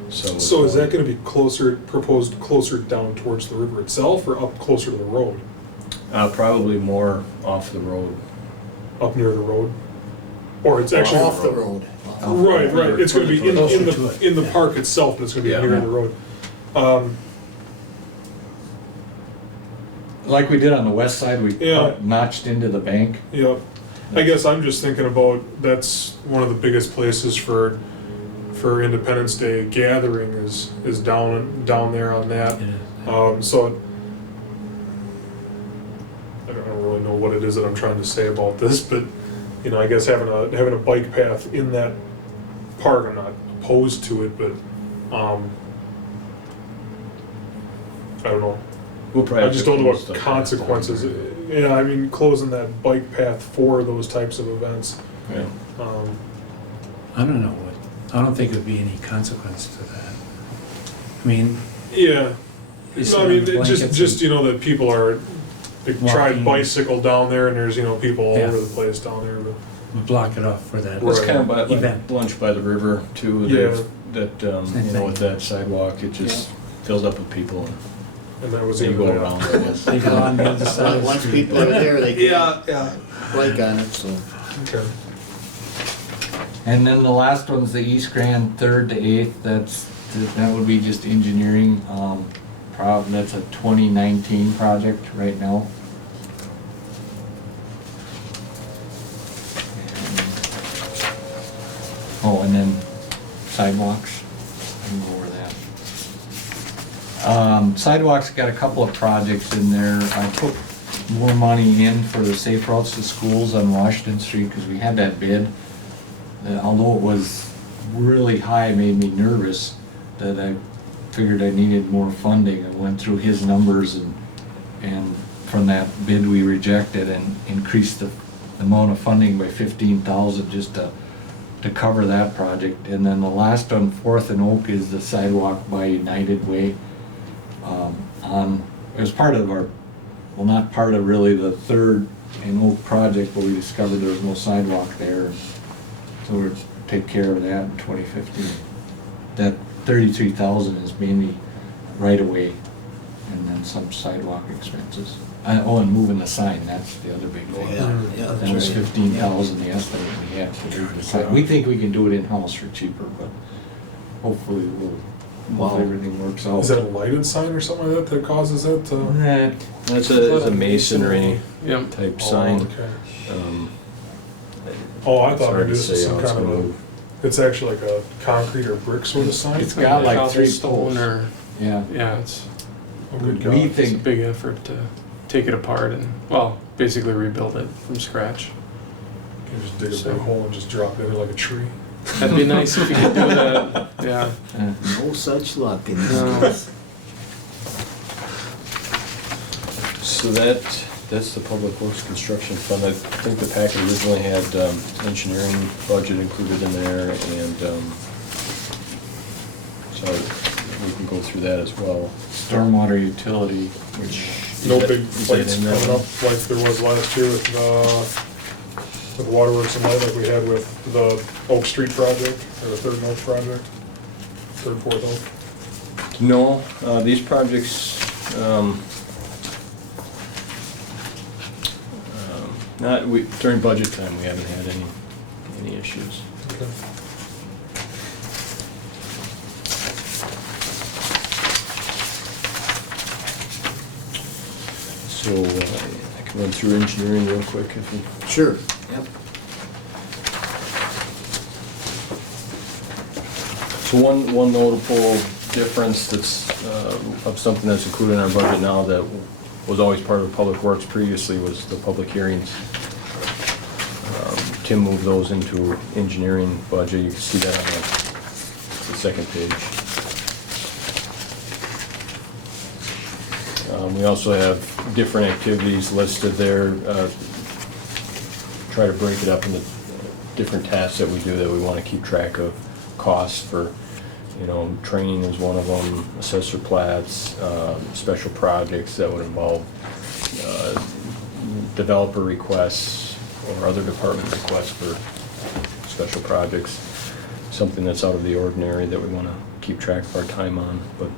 So is that gonna be closer, proposed closer down towards the river itself, or up closer to the road? Probably more off the road. Up near the road? Or it's actually. Off the road. Right, right, it's gonna be in Closer to it. the park itself, but it's gonna be Yeah. near the road. Like we did on the west side, we Yeah. notched into the bank. Yeah, I guess I'm just thinking about, that's one of the biggest places for Independence Day gathering is down there on that. So I don't really know what it is that I'm trying to say about this, but you know, I guess having a bike path in that park, I'm not opposed to it, but I don't know. We'll probably I have just to don't know close what the- consequences. Yeah, I mean, closing that bike path for those types of events. Yeah. I don't know what, I don't think there'd be any consequence to that. I mean, Yeah. you No, sit I on mean, blankets just and- you know that people are, they tried Walking. bicycle down there, and there's, you know, people all Yeah. over the place down there. But block it off for that. Well, it's Right. kind of by, Event. lunch by the river too. Yeah. That, Same you know, thing. with that sidewalk, it just fills up with people and that was and you the go other day. around, I guess. They go on the other side of the Once street. people are there, they Yeah, can yeah. bike on it, so. Okay. And then the last one's the East Grand, 3rd to 8th, that would be just engineering. That's a 2019 project right now. Oh, and then sidewalks, I can go over that. Sidewalks got a couple of projects in there. I put more money in for the safe routes to schools on Washington Street, because we had that bid. Although it was really high, it made me nervous that I figured I needed more funding. I went through his numbers, and from that bid, we rejected and increased the amount of funding by 15,000 just to cover that project. And then the last on 4th and Oak is the sidewalk by United Way. It was part of our, well, not part of really the 3rd and Oak project, but we discovered there was no sidewalk there. So we'll take care of that in 2015. That 33,000 is mainly right away, and then some sidewalk expenses. And moving the sign, that's the other big thing. Yeah, That was that's right. 15,000, the estimate we had to do the sign. We think we can do it in-house for cheaper, but hopefully Wow. everything works out. Is that a lighted sign or something like that causes that to? That's a masonry Yep. type Oh, sign. okay. Um, Oh, I It's thought hard maybe to this was say some how it's kind of gonna- it's actually like a concrete or brick sort of sign? It's got like 3 Cobblestone poles. or, Yeah. yeah, it's Oh, good We God. a think, big effort to take it apart and, well, basically rebuild it from scratch. You just dig a big hole and just drop it in like a tree. That'd be nice if you could do that, yeah. No such luck in No. this. So that's the Public Works Construction Fund. I think the packet originally had engineering budget included in there, and so we can go through that as well. stormwater utility, which, No that- big is that fights in there? coming up like there was last year with Waterworks and Light, like we had with the Oak Street project, or the 3rd and Oak project, 3rd, 4th Oak. No, these projects, during budget time, we haven't had any issues. Okay. So I can run through engineering real quick if you... Sure. Yep. So one notable difference that's of something that's included in our budget now that was always part of Public Works previously was the public hearings. Tim moved those into engineering budget. You can see that on the second page. We also have different activities listed there. Try to break it up into different tasks that we do that we want to keep track of. Costs for, training is one of them, assessor plats, special projects that would involve developer requests or other department requests for special projects. Something that's out of the ordinary that we want to keep track of our time on. But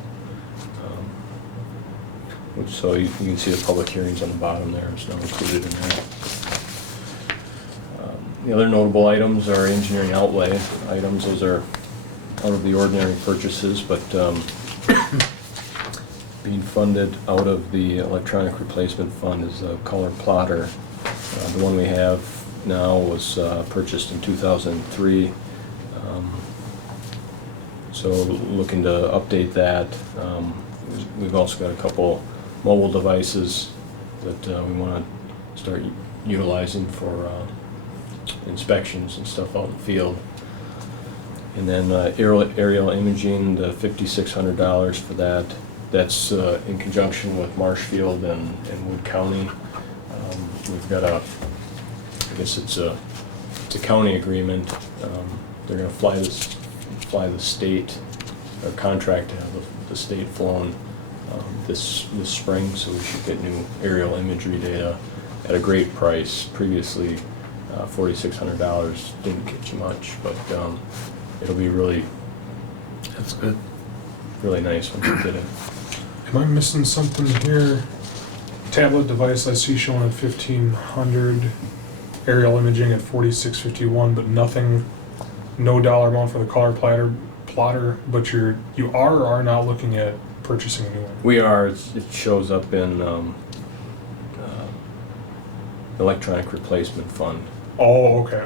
so you can see the public hearings on the bottom there. It's not included in there. The other notable items are engineering outlay items. Those are out of the ordinary purchases, but being funded out of the electronic replacement fund is a color plotter. The one we have now was purchased in 2003. So looking to update that. We've also got a couple mobile devices that we want to start utilizing for inspections and stuff out in the field. And then aerial imaging, the $5,600 for that. That's in conjunction with Marshfield and Wood County. We've got I guess it's a county agreement. They're going to fly the state, or contract to have the state flown this spring, so we should get new aerial imagery data at a great price. Previously, $4,600 didn't get you much, but it'll be really, That's good. really nice when we get it. Am I missing something here? Tablet device I see showing at 1,500, aerial imaging at 4,651, but nothing, no dollar amount for the color plotter, but you are or are not looking at purchasing a new one? We are. It shows up in electronic replacement fund. Oh, okay.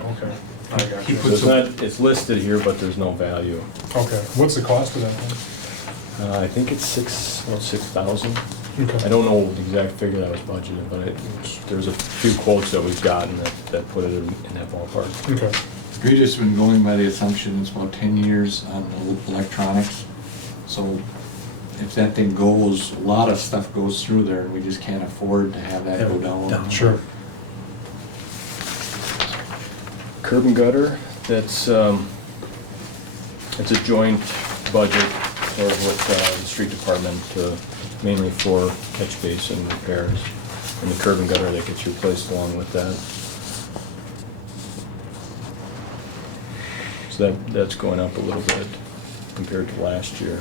I got He you. So it's listed here, but there's no value. Okay, what's the cost of that one? I think it's about 6,000. I Okay, don't know the exact figure that was budgeted, but there's a few quotes that we've gotten that put it in that ballpark. okay. We just been going by the assumption it's about 10 years on electronics. So if that thing goes, a lot of stuff goes through there and we just can't afford to have that go down. Sure. Curb and gutter, it's a joint budget sort of with the street department, mainly for catch basin repairs, and the curb and gutter that gets replaced along with that. So that's going up a little bit compared to last year.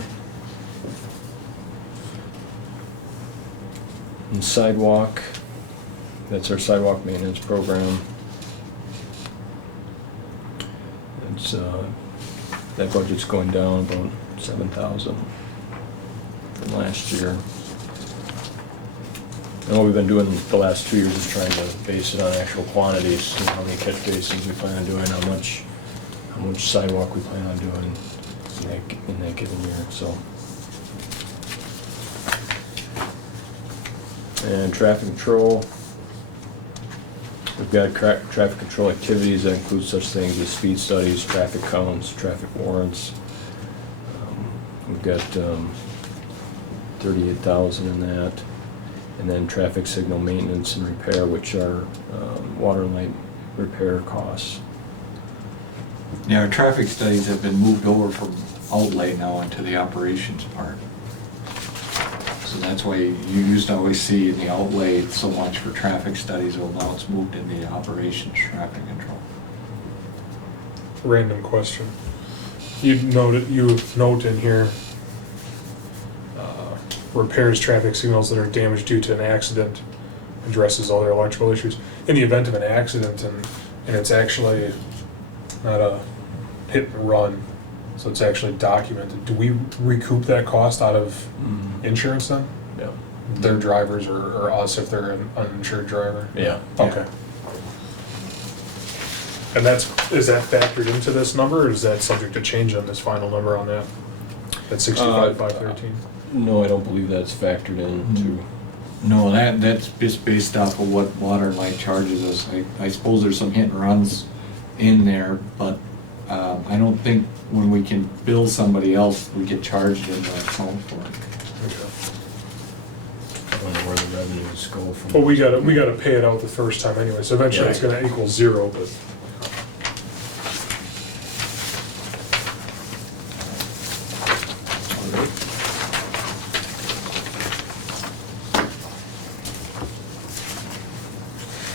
And sidewalk, that's our sidewalk maintenance program. It's that budget's going down about 7,000 from last year. And what we've been doing the last 2 years is trying to base it on actual quantities, how many catch basins we plan on doing, how much sidewalk we plan on doing in that given year. So, and traffic control. We've got traffic control activities that include such things as speed studies, traffic counts, traffic warrants. We've got 38,000 in that. And then traffic signal maintenance and repair, which are water and light repair costs. Yeah, our traffic studies have been moved over from outlay now into the operations part. So that's why you used to always see in the outlay so much for traffic studies, well now it's moved into the operations traffic control. Random question. You note in here, repairs traffic signals that are damaged due to an accident, addresses all their electrical issues. In the event of an accident and it's actually not a hit and run, so it's actually documented, do we recoup that cost out of insurance then? Yeah. their drivers or us if they're an uninsured driver? Yeah. Okay. And is that factored into this number, or is that subject to change on this final number on that? At 65,513? No, I don't believe that's factored into. No, that's just based off of what Water and Light charges us. I suppose there's some hit and runs in there, but I don't think when we can bill somebody else, we get charged in the account for it. Okay. I don't know where the revenues go from. Well, we gotta pay it out the first time anyway, so eventually it's gonna equal zero, but.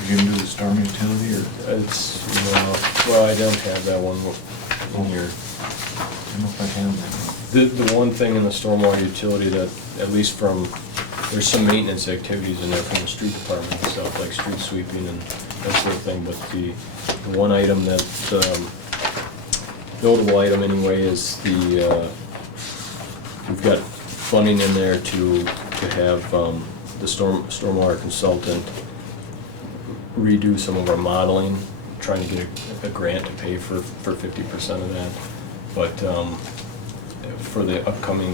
You gonna do the storm utility or? It's, well, I don't have that one in here. I don't know if I have that. The one thing in the stormwater utility that, at least from, there's some maintenance activities in there from the street department and stuff, like street sweeping and that sort of thing, but the one item that, notable item anyway, is we've got funding in there to have the stormwater consultant redo some of our modeling, trying to get a grant to pay for 50% of that. But for the upcoming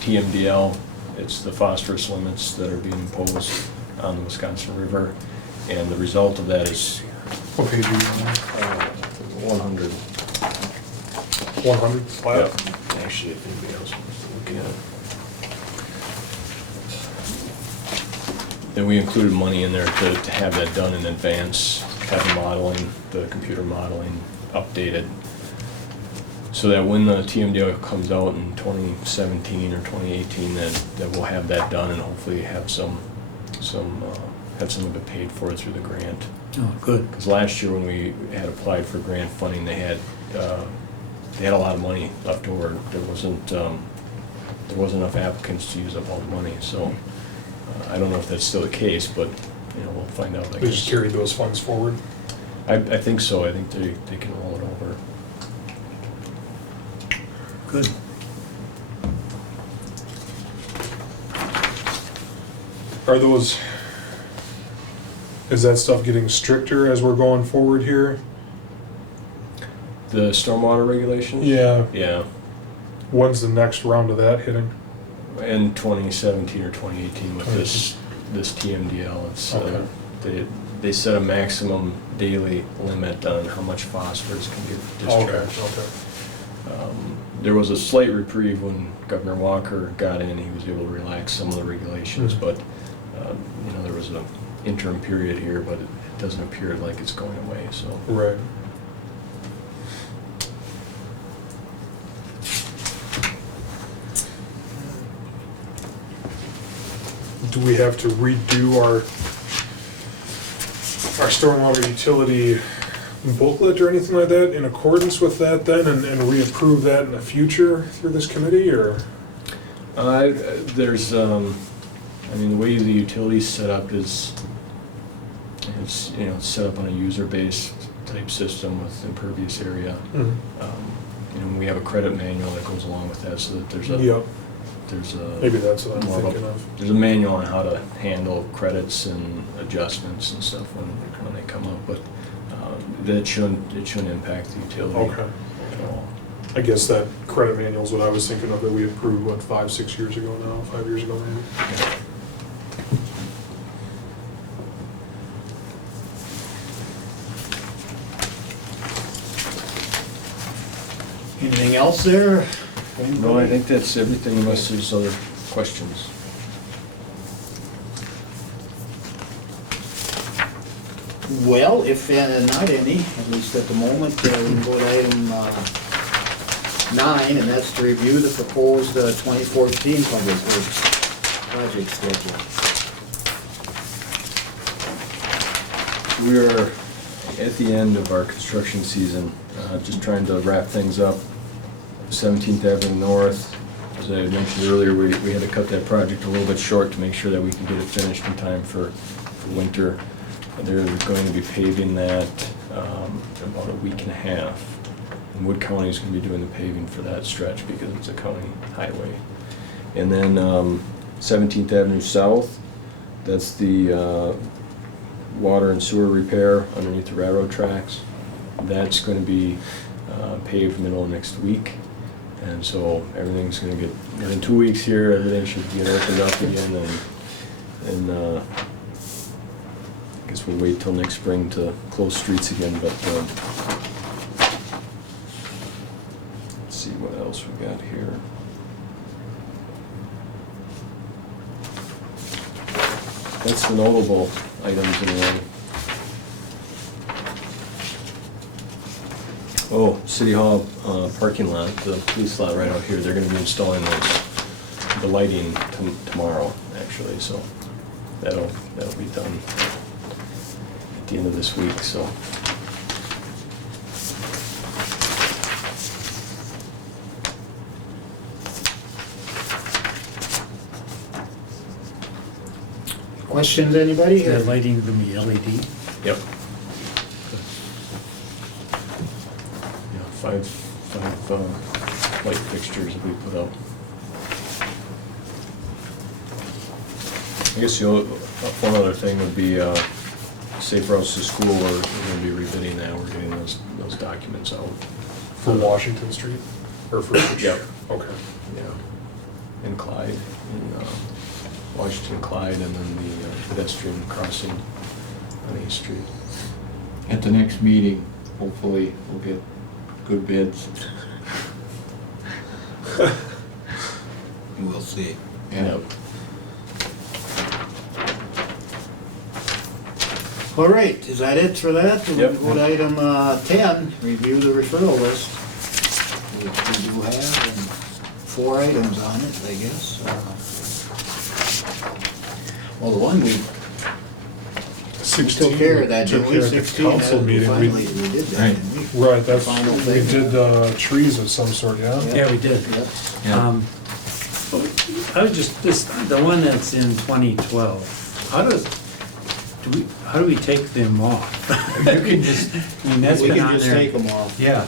TMDL, it's the phosphorus limits that are being imposed on the Wisconsin River. And the result of that is What page are you on? 100. 100 flat? Yep. Actually, if anybody else wants to look at it. Then we included money in there to have that done in advance, have the modeling, the computer modeling updated, so that when the TMDL comes out in 2017 or 2018, that we'll have that done and hopefully have some of it paid for through the grant. Oh, good. Because last year when we had applied for grant funding, they had a lot of money left over. There wasn't enough applicants to use up all the money, so. I don't know if that's still the case, but, we'll find out. They just carried those funds forward? I think so. I think they can roll it over. Good. Is that stuff getting stricter as we're going forward here? The stormwater regulations? Yeah. Yeah. When's the next round of that hitting? In 2017 or 2018 with this TMDL, it's, Okay. they set a maximum daily limit on how much phosphorus can get discharged. Okay. There was a slight reprieve when Governor Walker got in. He was able to relax some of the regulations, but there was an interim period here, but it doesn't appear like it's going away. So Right. Do we have to redo our stormwater utility booklet or anything like that in accordance with that then, and reapprove that in the future through this committee, or? there's, the way the utility's set up is, it's set up on a user-based type system with impervious area. We have a credit manual that goes along with that, so that there's a Yep, there's a maybe that's what I'm more thinking of. There's a manual on how to handle credits and adjustments and stuff when they come up, but it shouldn't impact the utility Okay. at all. I guess that credit manual is what I was thinking of, that we approved, 5 years ago now, 5 years ago maybe? Anything else there? No, I think that's everything unless there's other questions. Well, if not any, at least at the moment, we can go to item 9, and that's to review the proposed 2014 Public Works project schedule. We're at the end of our construction season, just trying to wrap things up. 17th Avenue North, as I mentioned earlier, we had to cut that project a little bit short to make sure that we can get it finished in time for winter. They're going to be paving that in about a week and a half. And Wood County is going to be doing the paving for that stretch because it's a county highway. And then 17th Avenue South. That's the water and sewer repair underneath the railroad tracks. That's going to be paved middle of next week. And so everything's going to get, within 2 weeks here, everything should get opened up again. And I guess we'll wait till next spring to close streets again. But let's see what else we got here. That's the notable items anyway. Oh, City Hall parking lot, the police lot right out here, they're gonna be installing the lighting tomorrow, actually, so that'll be done at the end of this week, so. Questions, anybody? The lighting gonna be LED? Yep. Yeah, five light fixtures that we put up. I guess one other thing would be safe routes to school. We're gonna be rebidding that. We're getting those documents out. For Washington Street? Or for which? Yep. Okay. Yeah. In Clyde, in Washington, Clyde, and then the pedestrian crossing on 8th Street. At the next meeting, hopefully, we'll get good bids. We'll see. Yeah. Yep. All right, is that it for that? Yep. We'll go to item 10, review the referral list, which we do have, and 4 items on it, I guess. Well, the one we took care of that, didn't we? Took care of the 16, council meeting. Finally, we did that, Right. didn't we? Right, that's, Final we thing. did trees of some sort, yeah? Yeah, we did. Yep. Yeah. I was just, the one that's in 2012, how do we take them off? You can just, I mean, that's We been can on just there. take them off. yeah,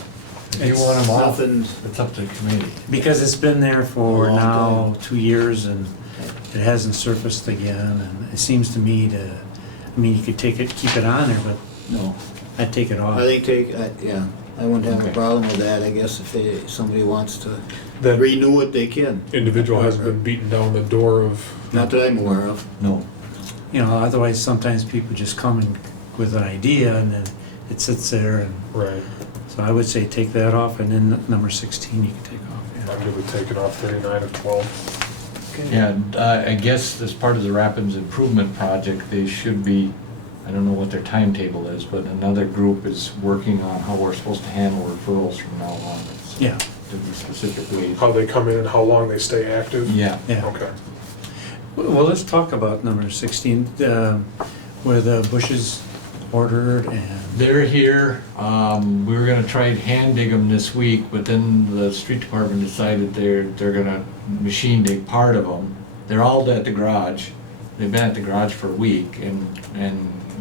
if you want them off, Nothing, it's up to the committee. Because it's been there for A long now time. 2 years and it hasn't surfaced again. And it seems to me I mean, you could keep it on there, but no. I'd take it off. I think yeah, I wouldn't have a Okay. problem with that, I guess, if somebody wants to That renew it, they can. individual hasn't been beaten down the door of, Not that I'm aware of. No. You know, otherwise sometimes people just come in with an idea and then it sits there. And right, so I would say take that off, and then number 16 you can take off. Yeah. I'm good with taking off 39 of 12. Okay. Yeah, I guess as part of the Rapids Improvement Project, they should be, I don't know what their timetable is, but another group is working on how we're supposed to handle referrals from now on. It's Yeah, to be specific ways. How they come in and how long they stay active? Yeah. yeah. Okay. Well, let's talk about number 16, where the bushes ordered and, They're here. We were gonna try and hand dig them this week, but then the street department decided they're gonna machine dig part of them. They're all at the garage. They've been at the garage for a week, and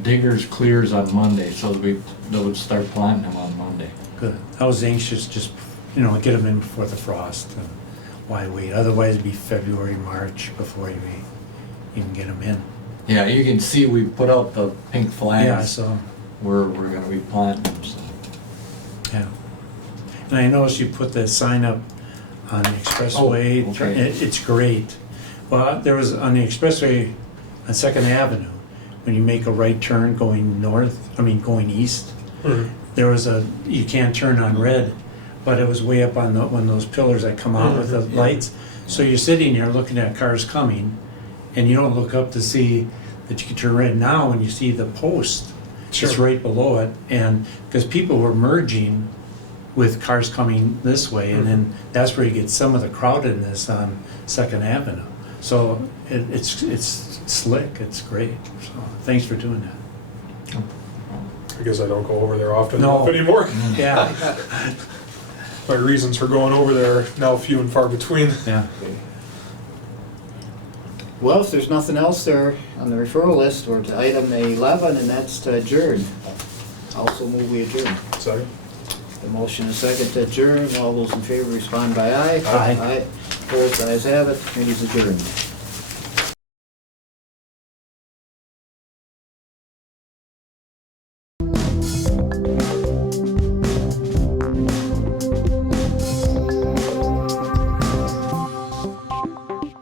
diggers clears on Monday, so they would start planting them on Monday. good. I was anxious just, get them in before the frost. And why wait? Otherwise it'd be February, March before you even get them in. Yeah, you can see we put out the pink flags. Yeah, so, We're gonna be planting them, so. yeah. And I noticed you put the sign up on the expressway. Oh, okay. It's great. Well, there was on the expressway on 2nd Avenue, when you make a right turn going going east, Mhm. there was you can't turn on red, but it was way up on one of those pillars that come out with the Yeah. lights. So you're sitting there looking at cars coming, and you don't look up to see that you can turn red. Now, when you see the post, it's Sure. right below it, and because people were merging with cars coming this way, and then that's where you get some of the crowdedness on 2nd Avenue. So it's slick, it's great. So thanks for doing that. I guess I don't go over there often No. enough anymore. Yeah, My reasons for going over there are now few and far between. yeah. Well, if there's nothing else there on the referral list, we're to item 11, and that's to adjourn. Also move we adjourn. Second? The motion is second to adjourn. All those in favor respond by aye. Aye. Aye. Opposed, ayes have it. Meeting is adjourned.